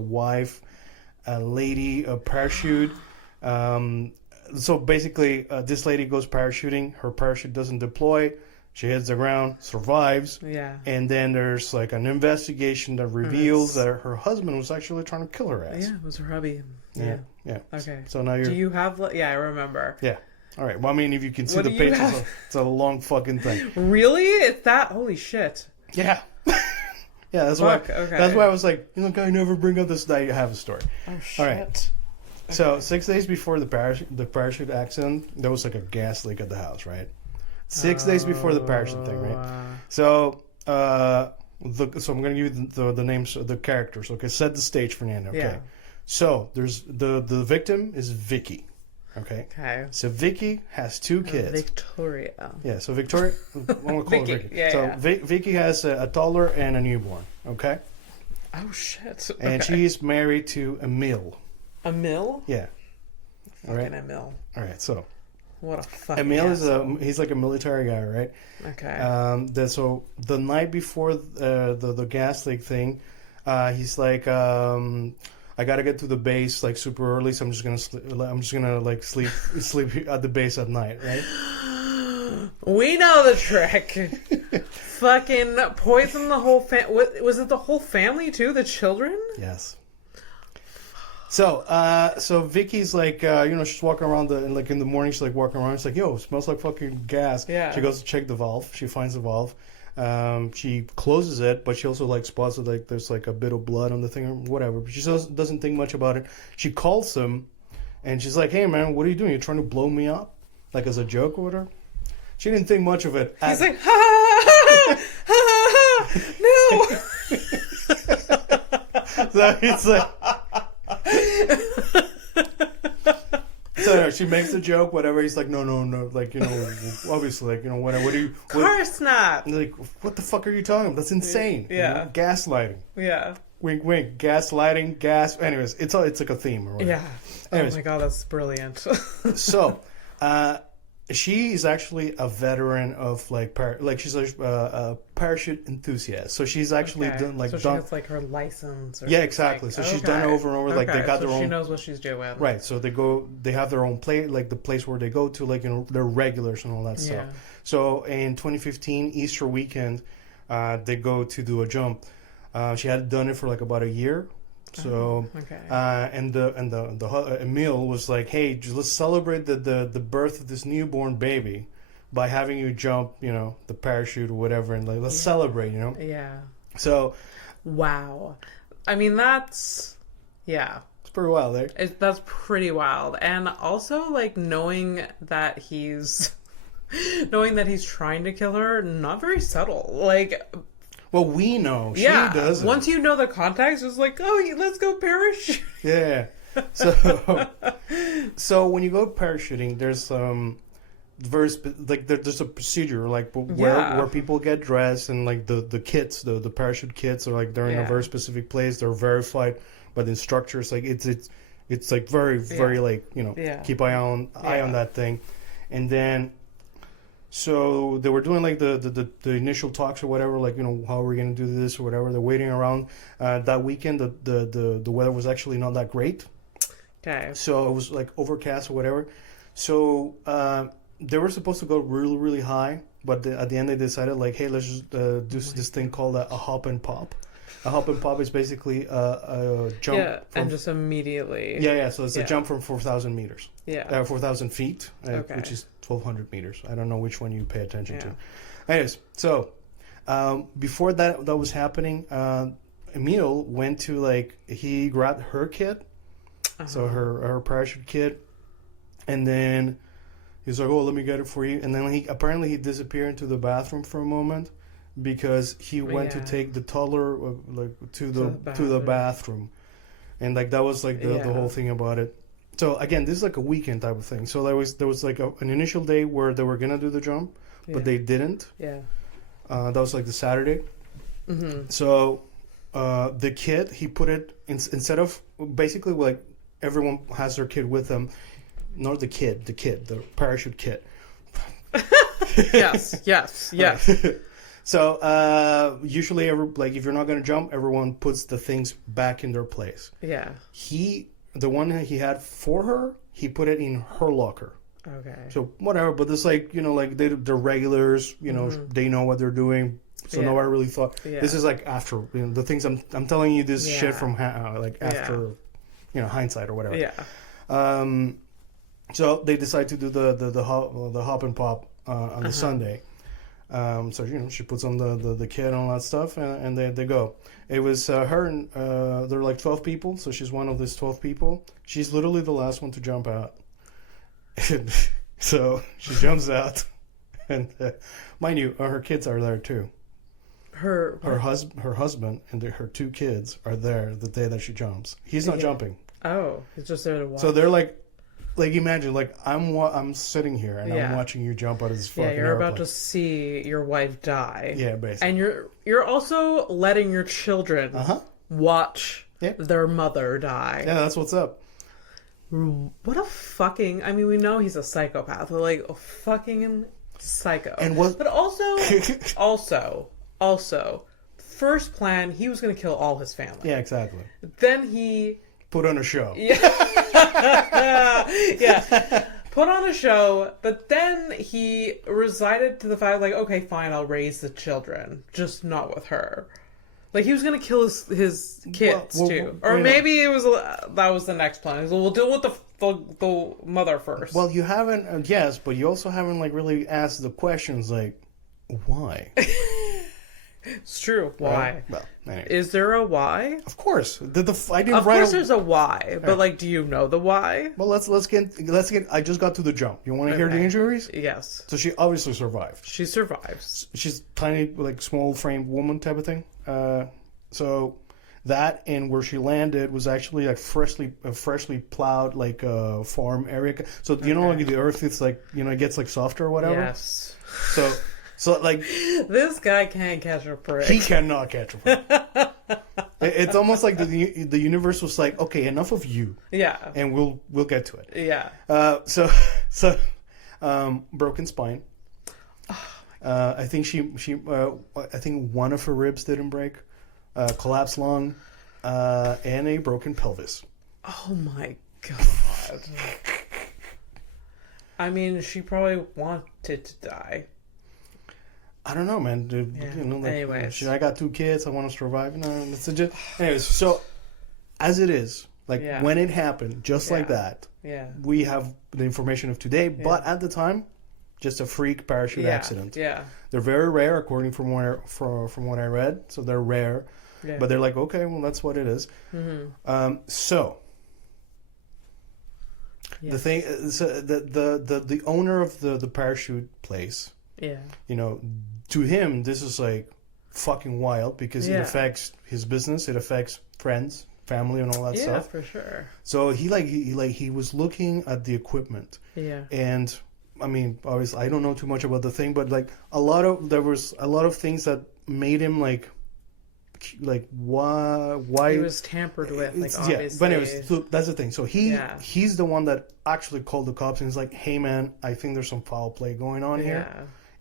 lady, a parachute. So basically, this lady goes parachuting. Her parachute doesn't deploy. She hits the ground, survives. Yeah. And then there's like an investigation that reveals that her husband was actually trying to kill her ass. Yeah, it was her hubby. Yeah. Okay. So now Do you have... Yeah, I remember. Yeah. All right. Well, I mean, if you can see the page, it's a long fucking thing. Really? It's that? Holy shit. Yeah. Yeah, that's why. Okay. That's why I was like, guy, never bring up this. I have a story. Oh shit. All right. Okay. So 6 days before the parachute accident, there was like a gas leak at the house, right? 6 days before the parachute thing, right? So, so I'm going to give you the names of the characters. Okay, set the stage, Fernando. Okay. Yeah. So there's the victim is Vicky. Okay. Okay. So Vicky has 2 kids. Victoria. Yeah. So Victoria, I'm gonna call Vicky. her Vicky. Yeah, so Vicky has a toddler and a newborn. Okay. Oh shit. Okay. And she's married to Emil. Emil? Yeah. Fucking right? Emil. All right. So. What a fucking Emil he's like a military guy, right? Okay. So the night before the gas leak thing, he's like, I gotta get to the base like super early, so I'm just gonna like sleep at the base at night, right? We know the trick. Fucking poison the whole was it the whole family too? The children? Yes. So Vicky's like, she's walking around in the morning. She's like walking around. She's like, "Yo, it smells like fucking gas." Yeah. She goes to check the valve. She finds the valve. She closes it, but she also like spots that like there's like a bit of blood on the thing or whatever. But she doesn't think much about it. She calls him, and she's like, "Hey man, what are you doing? You're trying to blow me up, like as a joke or whatever." She didn't think much of it. He's like, "Ha ha ha ha, no." So it's like. So no, she makes the joke, whatever. He's like, no, like, you know, obviously, like, you know, what do you... Course not. Like, what the fuck are you talking about? That's insane. Yeah. You know? Gaslighting. Yeah. Wink, wink. Gaslighting, anyways, it's like a theme or whatever. Yeah. Anyways. Oh my god, that's brilliant. So, she is actually a veteran of like she's a parachute enthusiast. So she's actually done so she has like her license. Or yeah, exactly. So she's done over and over. Like they got their own. She knows what she's doing. Right. So they have their own place, like the place where they go to, like, you know, their regulars and all that stuff. So in 2015 Easter weekend, they go to do a jump. She had done it for like about a year. So, and Emil was like, "Hey, just let's celebrate the birth of this newborn baby by having you jump, you know, the parachute or whatever, and like let's celebrate, you know." Yeah. So, wow, I mean that's it's pretty wild, eh? That's pretty wild, and also like knowing that he's trying to kill her, not very subtle, like. Well, we know. She doesn't. Once you know the context, it's like, oh, let's go parachute. Yeah. So when you go parachuting, there's there's a procedure like where people get dressed, and like the kits, the parachute kits are like they're in a very specific place. They're verified by the instructors. Like it's like very like, you know, keep eye on that thing, and then. So they were doing like the initial talks or whatever, like, you know, how are we going to do this or whatever. They're waiting around. That weekend, the weather was actually not that great. Okay. So it was like overcast or whatever. So they were supposed to go really, really high, but at the end they decided like, hey, let's just do this thing called a hop and pop. A hop and pop is basically a jump. Yeah, and just immediately. Yeah. So it's a jump from 4,000 meters. Yeah. 4,000 feet, which is 1,200 meters. I don't know which one you pay attention to. Anyways, so before that was happening, Emil went to he grabbed her kit, so her parachute kit, and then he's like, "Oh, let me get it for you." And then he disappeared into the bathroom for a moment because he went to take the toddler to the bathroom, and like that was like the whole thing about it. So again, this is like a weekend type of thing. So there was like an initial day where they were gonna do the jump, but they didn't. Yeah. That was like the Saturday. Mm-hmm. So the kid, he put it instead of basically like everyone has their kid with them. Not the parachute kit. Yes. So usually, if you're not gonna jump, everyone puts the things back in their place. Yeah. The one he had for her, he put it in her locker. Okay. So whatever, but it's like, you know, like they're regulars, you know, they know what they're doing. So nobody really thought. This is like after, you know, the things I'm telling you this shit from after, you know, hindsight or whatever. Yeah. So they decide to do the hop and pop on the Sunday. So, you know, she puts on the kit and all that stuff, and they go. It was her and there are like 12 people, so she's one of these 12 people. She's literally the last one to jump out. So she jumps out, and mind you, her kids are there too. Her husband and her two kids are there the day that she jumps. He's not jumping. Oh, he's just there to watch. So they're like imagine, like I'm sitting here and I'm watching you jump out of this fucking you're airplane. about to see your wife die. Yeah, basically. And you're also letting your children watch their mother die. Yeah, that's what's up. What a fucking... I mean, we know he's a psychopath. But like, a fucking psycho. And what... But also, first plan, he was going to kill all his family. Yeah, exactly. Then he... Put on a show. Yeah. Put on a show, but then he resigned to the fact, like, okay, fine, I'll raise the children, just not with her. Like, he was going to kill his kids, too. Or maybe that was the next plan. So we'll deal with the mother first. Well, you haven't, yes, but you also haven't, like, really asked the questions, like, why? It's true. Why? Well, anyway. Is there a why? Of course. I didn't of write. Of course, there's a why. But like, do you know the why? Well, let's get. I just got to the jump. You want to hear the injuries? Yes. So she obviously survived. She survives. She's tiny, like small framed woman type of thing. So That and where she landed was actually like freshly plowed like farm area. So you know, like the earth, it's like, you know, it gets like softer or whatever. Yes. So like this guy can't catch a prick. he cannot catch a prick. It's almost like the universe was like, okay, enough of you. Yeah. And we'll get to it. Yeah. So broken spine. I think I think one of her ribs didn't break. Collapsed lung, and a broken pelvis. Oh my god. I mean, she probably wanted to die. I don't know, man. Dude, Yeah. you know, like, Anyways. I got 2 kids. I want to survive. Anyways, so as it is, like when it happened, just like that, we have the information of today. But at the time, just a freak parachute accident. Yeah. They're very rare, according from what I read. So they're rare. Yeah. But they're like, okay, well, that's what it is. Mm-hmm. The thing, the owner of the parachute place, you know, to him, this is like fucking wild because it affects his business, it affects friends, family, and all that stuff. Yeah, for sure. So he was looking at the equipment. Yeah. And I mean, obviously, I don't know too much about the thing, but like there was a lot of things that made him like why he was tampered with, like, obviously. Yeah, but anyways, so that's the thing. So he's the one that actually called the cops and he's like, hey man, I think there's some foul play going on here.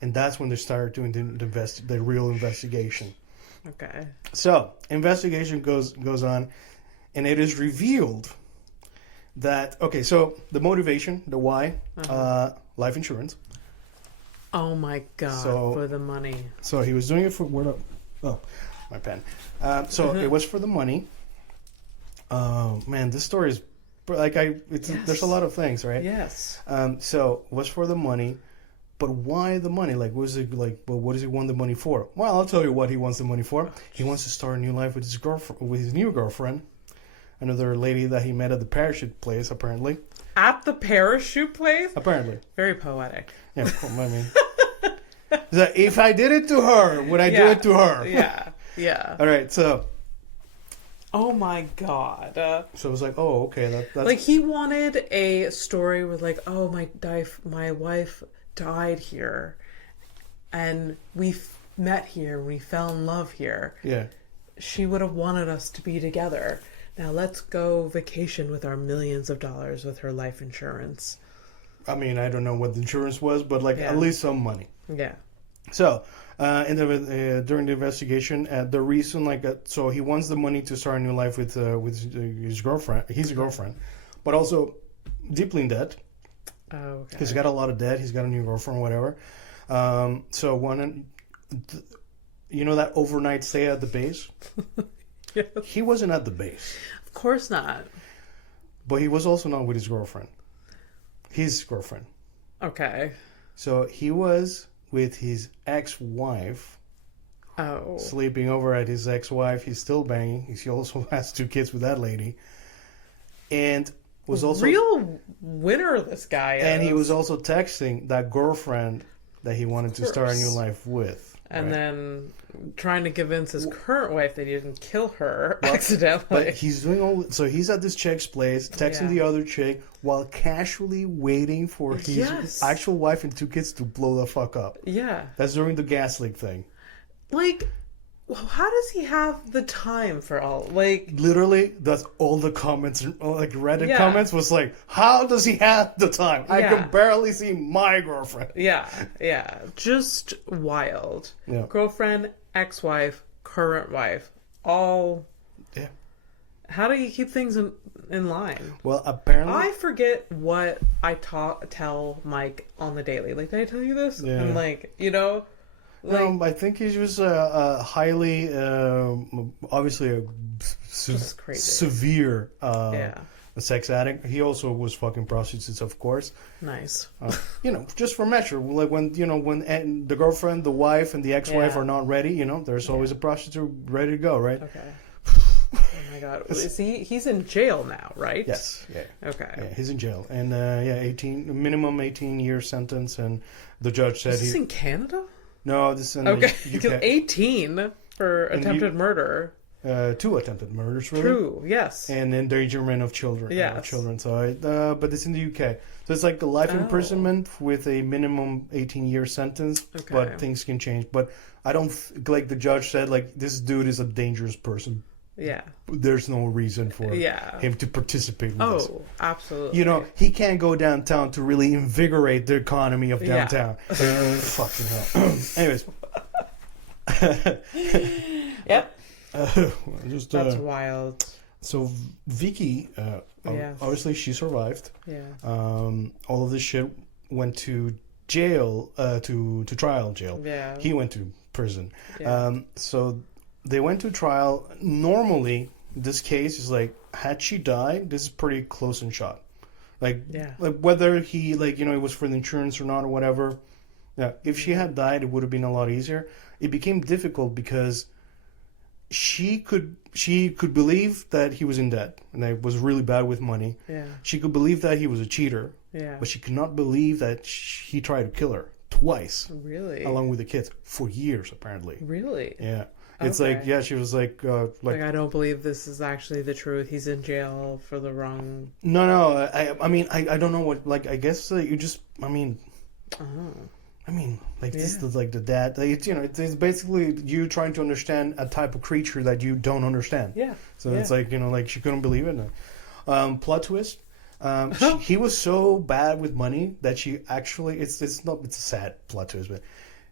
And that's when they started doing the real investigation. Okay. So investigation goes on, and it is revealed that so the motivation, the why, life insurance. Oh my god! For the money. So he was doing it for my pen. So it was for the money. Oh man, this story is like there's a lot of things, right? Yes. So it was for the money, but why the money? Like, was it like? Well, what does he want the money for? Well, I'll tell you what he wants the money for. He wants to start a new life with his girlfriend, with his new girlfriend, another lady that he met at the parachute place, apparently. At the parachute place? Apparently. Very poetic. Yeah, I mean, if I did it to her, would I do it to her? Yeah. Yeah. All right, so. Oh my god. So it was like, oh, okay. That's... Like, he wanted a story with, like, oh, my wife died here, and we met here, we fell in love here. Yeah. She would have wanted us to be together. Now let's go vacation with our millions of dollars with her life insurance. I mean, I don't know what the insurance was, but like at least some money. Yeah. So, during the investigation, the reason, so he wants the money to start a new life with his girlfriend, but also deeply in debt. Oh, okay. He's got a lot of debt. He's got a new girlfriend, whatever. So you know that overnight stay at the base? Yeah. He wasn't at the base. Of course not. But he was also not with his girlfriend. His girlfriend. Okay. So he was with his ex-wife. Oh. Sleeping over at his ex-wife. He's still banging. He also has 2 kids with that lady. And was also... Real winner, this guy is. And he was also texting that girlfriend that he wanted to start a new life with. And then trying to convince his current wife that he didn't kill her accidentally. But he's doing so he's at this chick's place, texting the other chick while casually waiting for his actual wife and 2 kids to blow the fuck up. Yeah. That's during the gas leak thing. Like, how does he have the time for all, like... Literally, that's all the comments, like Reddit comments was like, how does he have the time? I can barely see my girlfriend. Yeah. Just wild. Yeah. Girlfriend, ex-wife, current wife, all... Yeah. How do you keep things in line? Well, apparently... I forget what I tell Mike on the daily. Like, did I tell you this? Yeah. And like, you know... Like, I think he was a highly, obviously a severe sex addict. He also was fucking prostitutes, of course. Nice. Just for measure. Like when the girlfriend, the wife, and the ex-wife are not ready, there's always a prostitute ready to go, right? Okay. Oh my god. He's in jail now, right? Yes. Yeah. Okay. Yeah, he's in jail. And minimum 18-year sentence, and the judge said Is this in Canada? No, this is in okay, because 18 for attempted murder. 2 attempted murders, really. True. Yes. And endangerment of children. Yes. Children. So, but it's in the UK. So it's like a life imprisonment with a minimum 18-year sentence. Okay. But things can change. But I don't like the judge said. Like, this dude is a dangerous person. Yeah. There's no reason for him to participate with this. Oh, absolutely. You know, he can't go downtown to really invigorate the economy of downtown. Fucking hell. Anyways. Yep. That's wild. So Vicky, obviously she survived. Yeah. All of this shit went to jail, to trial jail. Yeah. He went to prison. Yeah. So they went to trial. Normally, this case is like, had she died, this is pretty close and shot. Like whether he, like, you know, it was for the insurance or not or whatever. Yeah. If she had died, it would have been a lot easier. It became difficult because she could believe that he was in debt and that he was really bad with money. Yeah. She could believe that he was a cheater. Yeah. But she could not believe that he tried to kill her twice. Really? Along with the kids for years, apparently. Really? Yeah. It's like, she was like I don't believe this is actually the truth. He's in jail for the wrong. No. I mean, I don't know what. Like, I guess you just. I mean. Like, this is like the dad. Like, it's, you know, it's basically you trying to understand a type of creature that you don't understand. Yeah. So it's like, you know, like she couldn't believe it. Plot twist. He was so bad with money that she actually. It's a sad plot twist, but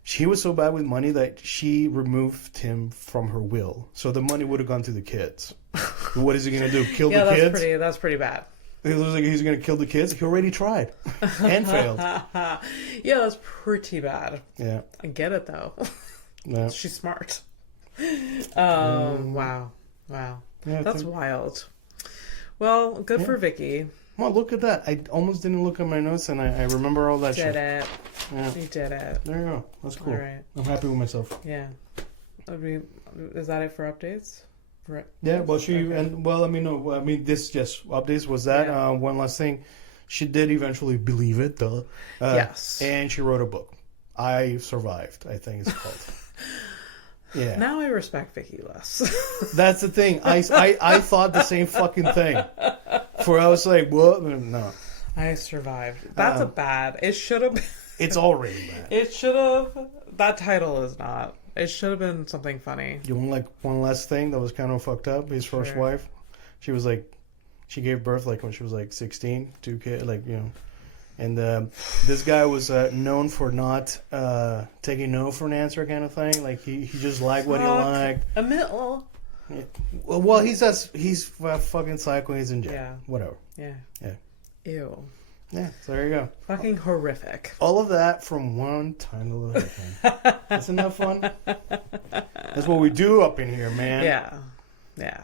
she was so bad with money that she removed him from her will. So the money would have gone to the kids. What is he gonna do? Kill the kids? That's pretty bad. It looks like he's going to kill the kids. He already tried and failed. Yeah, that's pretty bad. Yeah. I get it, though. Yeah. She's smart. Wow. Yeah, That's wild. Well, good for Vicky. Well, look at that. I almost didn't look at my notes, and I remember all that shit. Did it. Yeah. You did it. There you go. That's cool. All right. I'm happy with myself. Yeah. Is that it for updates? Right. Yeah, well, this just updates was that. Yeah. One last thing. She did eventually believe it, though. Yes. And she wrote a book. I Survived, I think it's called. Yeah. Now I respect Vicky less. That's the thing. I thought the same fucking thing. For I was like, what? No. I survived. That's a bad. It should have been. It's already bad. It should have. That title is not. It should have been something funny. You want like one last thing that was kind of fucked up? His first wife, she was like, she gave birth like when she was like 16, 2 kids, like, you know. And this guy was known for not taking no for an answer kind of thing. Like he just liked what he liked. A middle. Yeah. Well, he's a fucking psycho. He's in jail. Yeah. Whatever. Yeah. Yeah. Ew. Yeah. So there you go. Fucking horrific. All of that from one tiny little thing. Isn't that fun? That's what we do up in here, man. Yeah. Yeah.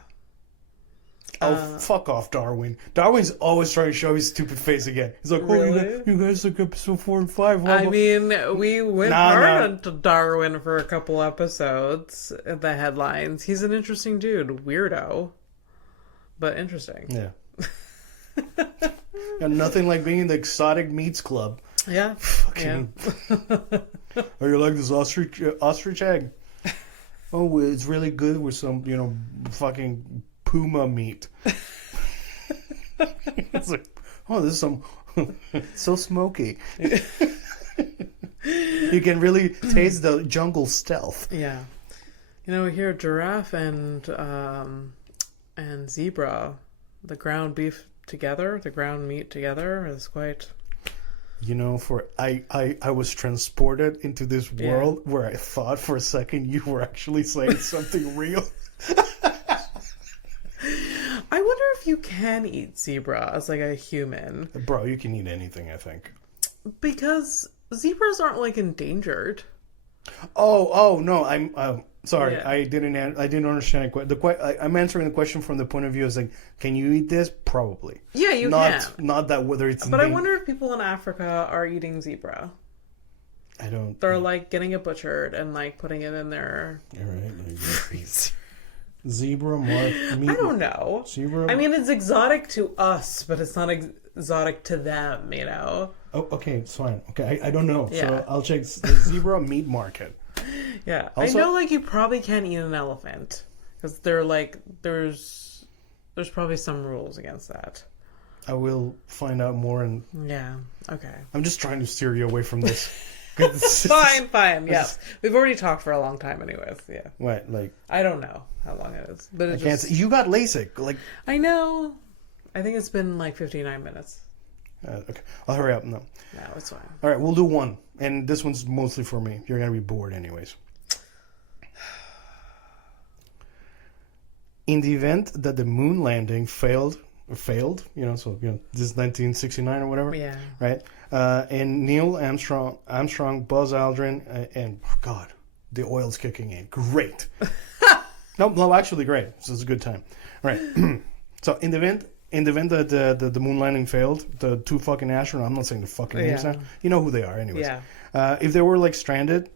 Oh, fuck off, Darwin. Darwin's always trying to show his stupid face again. He's like, really? You guys look episode 4 and 5. I mean, we went hard into Darwin for a couple episodes at the headlines. He's an interesting dude. Weirdo. But interesting. Yeah. And nothing like being in the exotic meats club. Yeah. Fucking. Yeah. Oh, you like this ostrich egg? Oh, it's really good with some, you know, fucking puma meat. It's like, oh, this is some so smoky. You can really taste the jungle stealth. Yeah. You know, here giraffe and zebra, the ground beef together, the ground meat together is quite. You know, I was transported into this world where I thought for a second you were actually saying something real. I wonder if you can eat zebra as like a human. Bro, you can eat anything, I think. Because zebras aren't like endangered. Oh no, I'm sorry. Yeah. I didn't understand I'm answering the question from the point of view as like, can you eat this? Probably. Yeah, you can. Not that whether it's. But I wonder if people in Africa are eating zebra. I don't. They're like getting it butchered and like putting it in their. All right. Like zebra meat. I don't know. Zebra. I mean, it's exotic to us, but it's not exotic to them. You know. Oh, okay, it's fine. Okay, I don't know. Yeah. So I'll check the zebra meat market. Yeah, Also, I know. Like you probably can't eat an elephant Because they're like, there's probably some rules against that. I will find out more, and Yeah. Okay. I'm just trying to steer you away from this. Fine. Yes, we've already talked for a long time, anyways. Yeah. What, like? I don't know how long it is, but I it can't just. say, you got LASIK, like. I know. I think it's been like 59 minutes. Okay, I'll hurry up. No, it's fine. all right, we'll do one, and this one's mostly for me. You're gonna be bored, anyways. In the event that the moon landing failed, so this is 1969 or whatever, Yeah. right? And Neil Armstrong, Buzz Aldrin, and God, the oil's kicking in. Great. No, actually great. So it's a good time. All right. So in the event that the moon landing failed, the two fucking astronauts, I'm not saying the fucking names now. You know who they are, anyways. Yeah. If they were like stranded,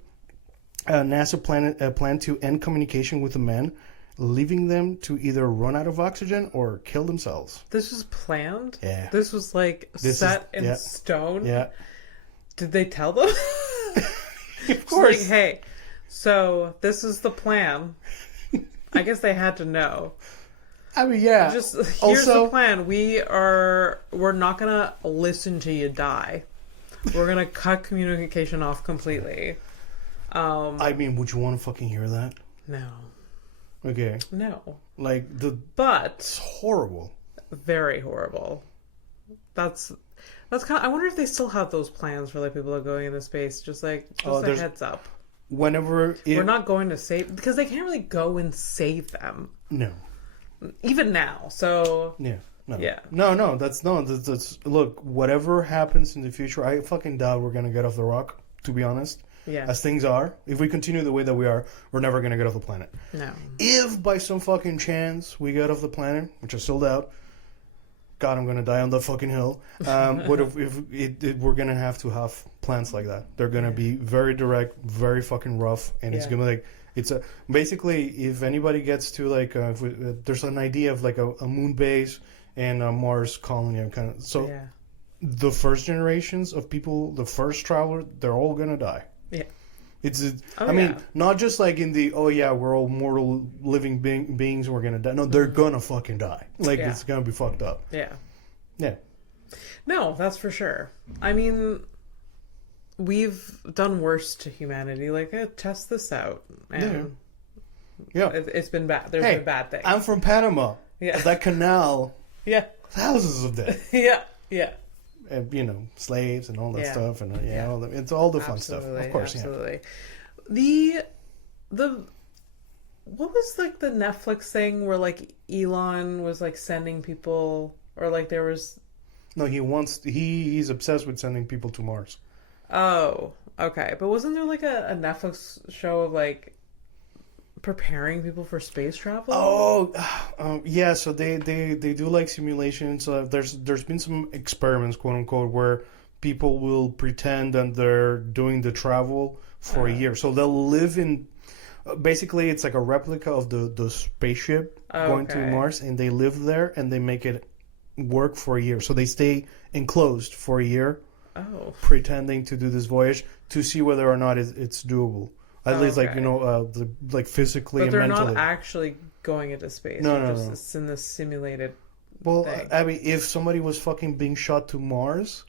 NASA planned to end communication with the men, leaving them to either run out of oxygen or kill themselves. This was planned? Yeah. This was like set in stone? Yeah. Did they tell them? Of course. Like, hey, so this is the plan. I guess they had to know. I mean, yeah. Just here's also, the plan. We're not gonna listen to you die. We're gonna cut communication off completely. I mean, would you want to fucking hear that? No. Okay. No. Like But it's horrible. Very horrible. That's kind of. I wonder if they still have those plans for like people that are going into space. Just a heads up. Whenever we're not going to save, because they can't really go and save them. No. Even now. So yeah. No. Yeah. No. That's look. Whatever happens in the future, I fucking doubt we're gonna get off the rock. To be honest. Yeah. As things are, if we continue the way that we are, we're never gonna get off the planet. No. If by some fucking chance we get off the planet, which I still doubt, God, I'm gonna die on that fucking hill. What if we're gonna have to have plans like that? They're gonna be very direct, very fucking rough, and it's gonna be like basically if anybody gets to like there's an idea of like a moon base and a Mars colony and kind of so. Yeah. The first generations of people, the first traveler, they're all gonna die. Yeah. I mean, not just like in the, we're all mortal living beings and we're gonna die. No, they're gonna fucking die. Like, it's gonna be fucked up. Yeah. Yeah. No, that's for sure. I mean, we've done worse to humanity. Like, test this out. And it's been bad. There's been bad things. I'm from Panama. Yeah. That canal. Yeah. Thousands of dead. Yeah. And, slaves and all that stuff. And, it's all the fun stuff. Of course, absolutely. The what was like the Netflix thing where like Elon was like sending people, or like there was. No, he's obsessed with sending people to Mars. Oh, okay. But wasn't there like a Netflix show of like preparing people for space travel? Yeah. So they do like simulations. There's been some experiments, quote unquote, where people will pretend that they're doing the travel for a year. So they'll live in. Basically, it's like a replica of the spaceship going to Mars, and they live there and they make it work for a year. So they stay enclosed for a year, pretending to do this voyage to see whether or not it's doable. At least, like physically and mentally. But they're not actually going into space. No. It's in the simulated thing. I mean, if somebody was fucking being shot to Mars,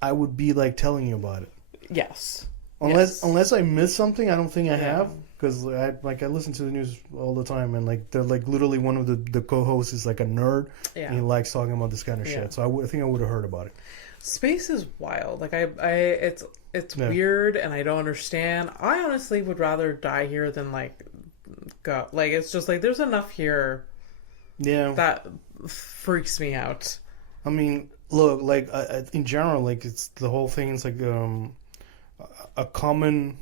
I would be, like, telling you about it. Yes. Unless I missed something, I don't think I have. Because, I listen to the news all the time, and, like, they're, like, literally one of the co-hosts is, like, a nerd. Yeah. And he likes talking about this kind of shit. So I think I would have heard about it. Space is wild. Like, it's weird, and I don't understand. I honestly would rather die here than, like, go. Like, it's just, like, there's enough here that freaks me out. I mean, look, like, in general, like, it's the whole thing is, like, a common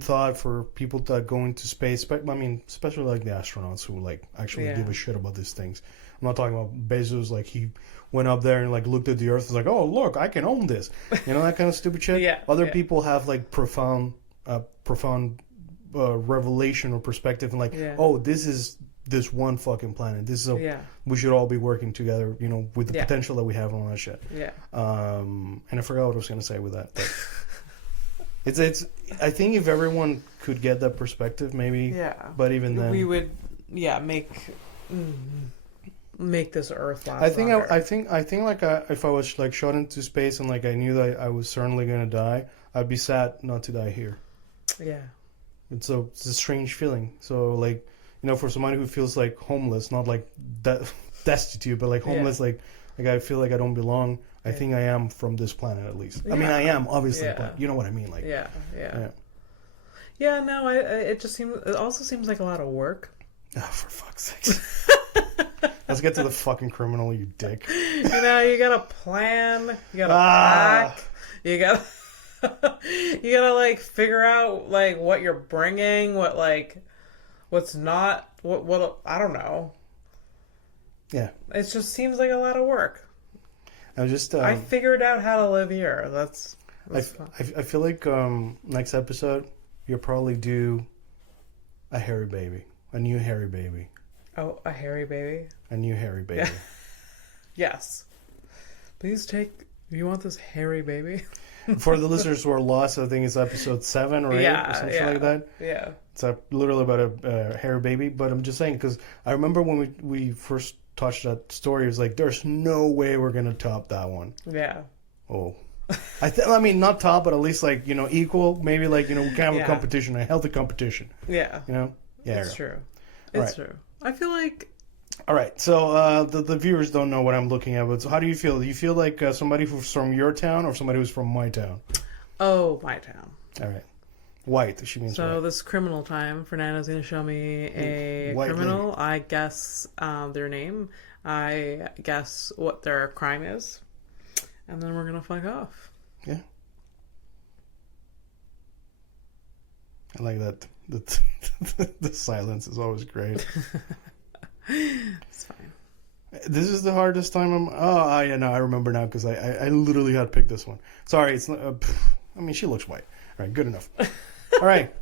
thought for people that go into space. But, I mean, especially, like, the astronauts who, like, actually give a shit about these things. I'm not talking about Bezos, like, he went up there and, like, looked at the Earth and was like, oh, look, I can own this. You know, that kind of stupid shit? Other people have, like, profound revelation or perspective and, like, this is this one fucking planet. This is we should all be working together, you know, with the potential that we have and all that shit. Yeah. And I forgot what I was going to say with that. But it's I think if everyone could get that perspective, maybe. Yeah. But even then. We would make this Earth last I think longer. I think like if I was like shot into space and like I knew that I was certainly gonna die, I'd be sad not to die here. Yeah. It's a strange feeling. So like, for somebody who feels like homeless, not like destitute, but like homeless, like I feel like I don't belong. I think I am from this planet at least. I mean, I am obviously, but you know what I mean. Like, yeah. No, it also seems like a lot of work. Oh, for fuck's sake. Let's get to the fucking criminal, you dick. You gotta plan, you gotta pack, you gotta like figure out like what you're bringing, what's not, what I don't know. Yeah. It just seems like a lot of work. I figured out how to live here. That's I feel like next episode you'll probably do a hairy baby. A new hairy baby. Oh, a hairy baby? A new hairy baby. Yeah. Yes. Please you want this hairy baby? For the listeners who are lost, I think it's episode 7 or 8 or something like that. Yeah. It's literally about a hairy baby. But I'm just saying, because I remember when we first touched that story, it was like, there's no way we're going to top that one. Yeah. Oh. I mean, not top, but at least like, equal. Maybe like, we can have a competition, a healthy competition. Yeah. Yeah. It's true. It's true. I feel like... All right, so the viewers don't know what I'm looking at, but so how do you feel? Do you feel like somebody who's from your town or somebody who's from my town? Oh, my town. All right. White, she means so white. this criminal time, Fernando's going to show me a white criminal. lady. I guess their name. I guess what their crime is. And then we're going to fuck off. Yeah. I like that. The silence is always great. It's fine. This is the hardest time I remember now because I literally had picked this one. Sorry, it's not... I mean, she looks white. All right, good enough. All right.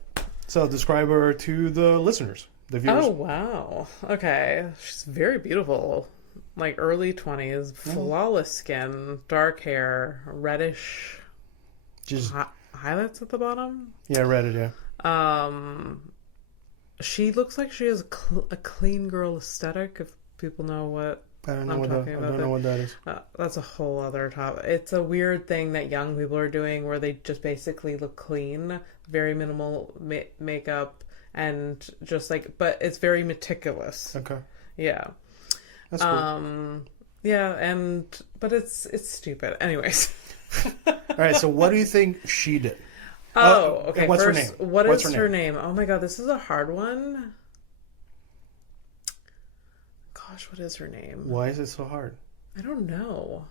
So describe her to the listeners, the viewers. Oh, wow. Okay. She's very beautiful. Like early 20s, flawless skin, dark hair, reddish Just highlights at the bottom. Yeah, Reddit, yeah. She looks like she has a clean girl aesthetic, if people know what I'm talking about. I don't know what that is. That's a whole other topic. It's a weird thing that young people are doing where they just basically look clean, very minimal makeup, and just like, but it's very meticulous. Okay. Yeah. That's cool. Yeah, but it's stupid. Anyways. All right, so what do you think she did? Oh, okay. What's First, her name? What's her name? Oh my god, this is a hard one. Gosh, what is her name? Why is it so hard? I don't know.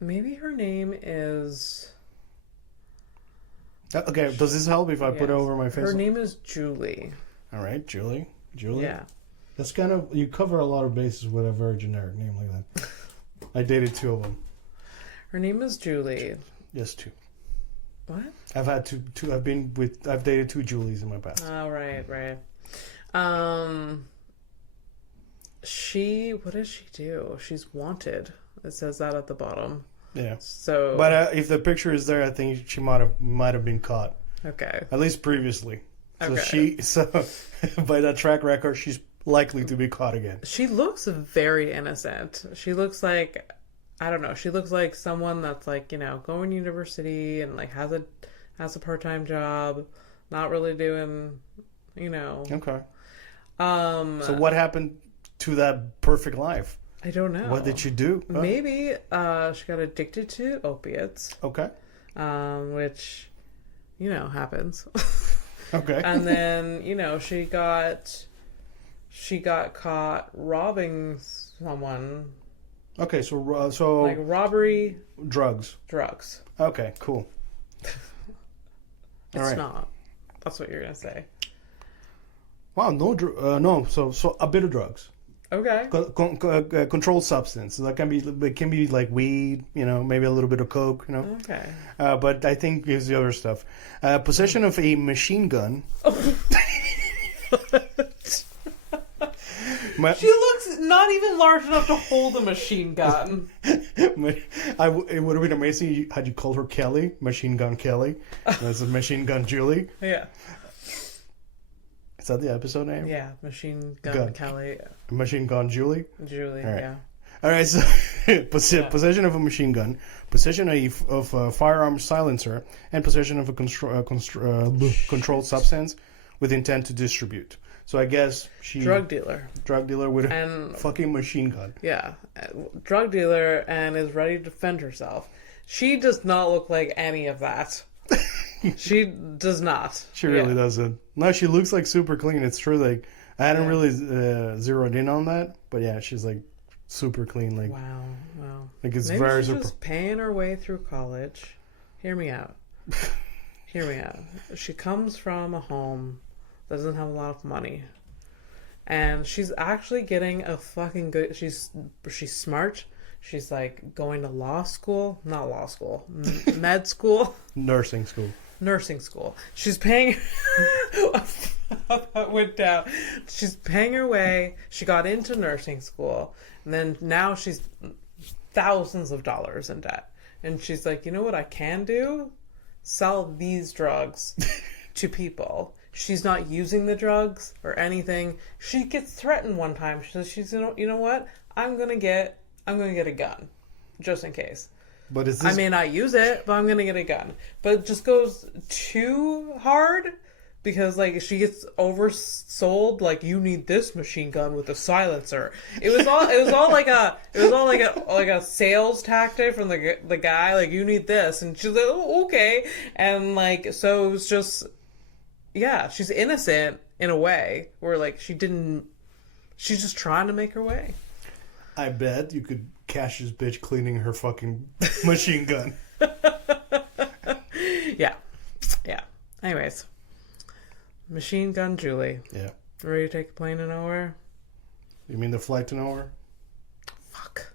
Maybe her name is... Okay, does this help if I put it over my face? Her name is Julie. All right, Julie. Yeah. That's kind of... You cover a lot of bases with a very generic name like that. I dated 2 of them. Her name is Julie. Yes, 2. What? I've had two. I've dated 2 Julies in my past. Oh, right. What does she do? She's wanted. It says that at the bottom. Yeah. So, but if the picture is there, I think she might have been caught. Okay. At least previously. So okay. By that track record, she's likely to be caught again. She looks very innocent. She looks like, I don't know. She looks like someone that's like, going to university and like has a part-time job, not really doing, Okay. So what happened to that perfect life? I don't know. What did she do? Maybe she got addicted to opiates. Okay. Which, happens. Okay. And then, she got caught robbing someone. Okay, so like robbery, drugs. Okay, cool. It's not. That's what you're gonna say. Wow, no. So a bit of drugs. Okay. Controlled substance. So it can be like weed, maybe a little bit of coke, Okay. But I think it's the other stuff. Possession of a machine gun. She looks not even large enough to hold a machine gun. It would have been amazing had you called her Kelly, Machine Gun Kelly. That's a Machine Gun Julie. Yeah. Is that the episode name? Yeah, Machine Gun Kelly. Machine Gun Julie? Julie, All right. yeah. All right, so possession of a machine gun, possession of a firearm silencer, and possession of a controlled substance with intent to distribute. So I guess she... Drug dealer with and a fucking machine gun. Yeah, drug dealer and is ready to defend herself. She does not look like any of that. She does not. She really doesn't. No, she looks like super clean. It's true. Like I hadn't really zeroed in on that, but yeah, she's like super clean. Like wow. Like it's Maybe very she's just paying her way through college. Hear me out. She comes from a home that doesn't have a lot of money, and she's actually getting a fucking good. She's smart. She's like going to med school, nursing school. She's paying. That went down. She's paying her way. She got into nursing school, and then now she's thousands of dollars in debt. And she's like, you know what I can do? Sell these drugs to people. She's not using the drugs or anything. She gets threatened one time. She says, you know what? I'm gonna get a gun, just in case. But is this... I may not use it, but I'm gonna get a gun. But it just goes too hard because like she gets oversold. Like you need this machine gun with a silencer. It was all like a sales tactic from the guy. Like you need this, and she's like, oh, okay, and like so it was just she's innocent in a way where like she's just trying to make her way. I bet you could cash this bitch cleaning her fucking machine gun. Yeah. Anyways, Machine Gun Julie. Yeah. Ready to take a plane to nowhere? You mean the flight to nowhere? Fuck.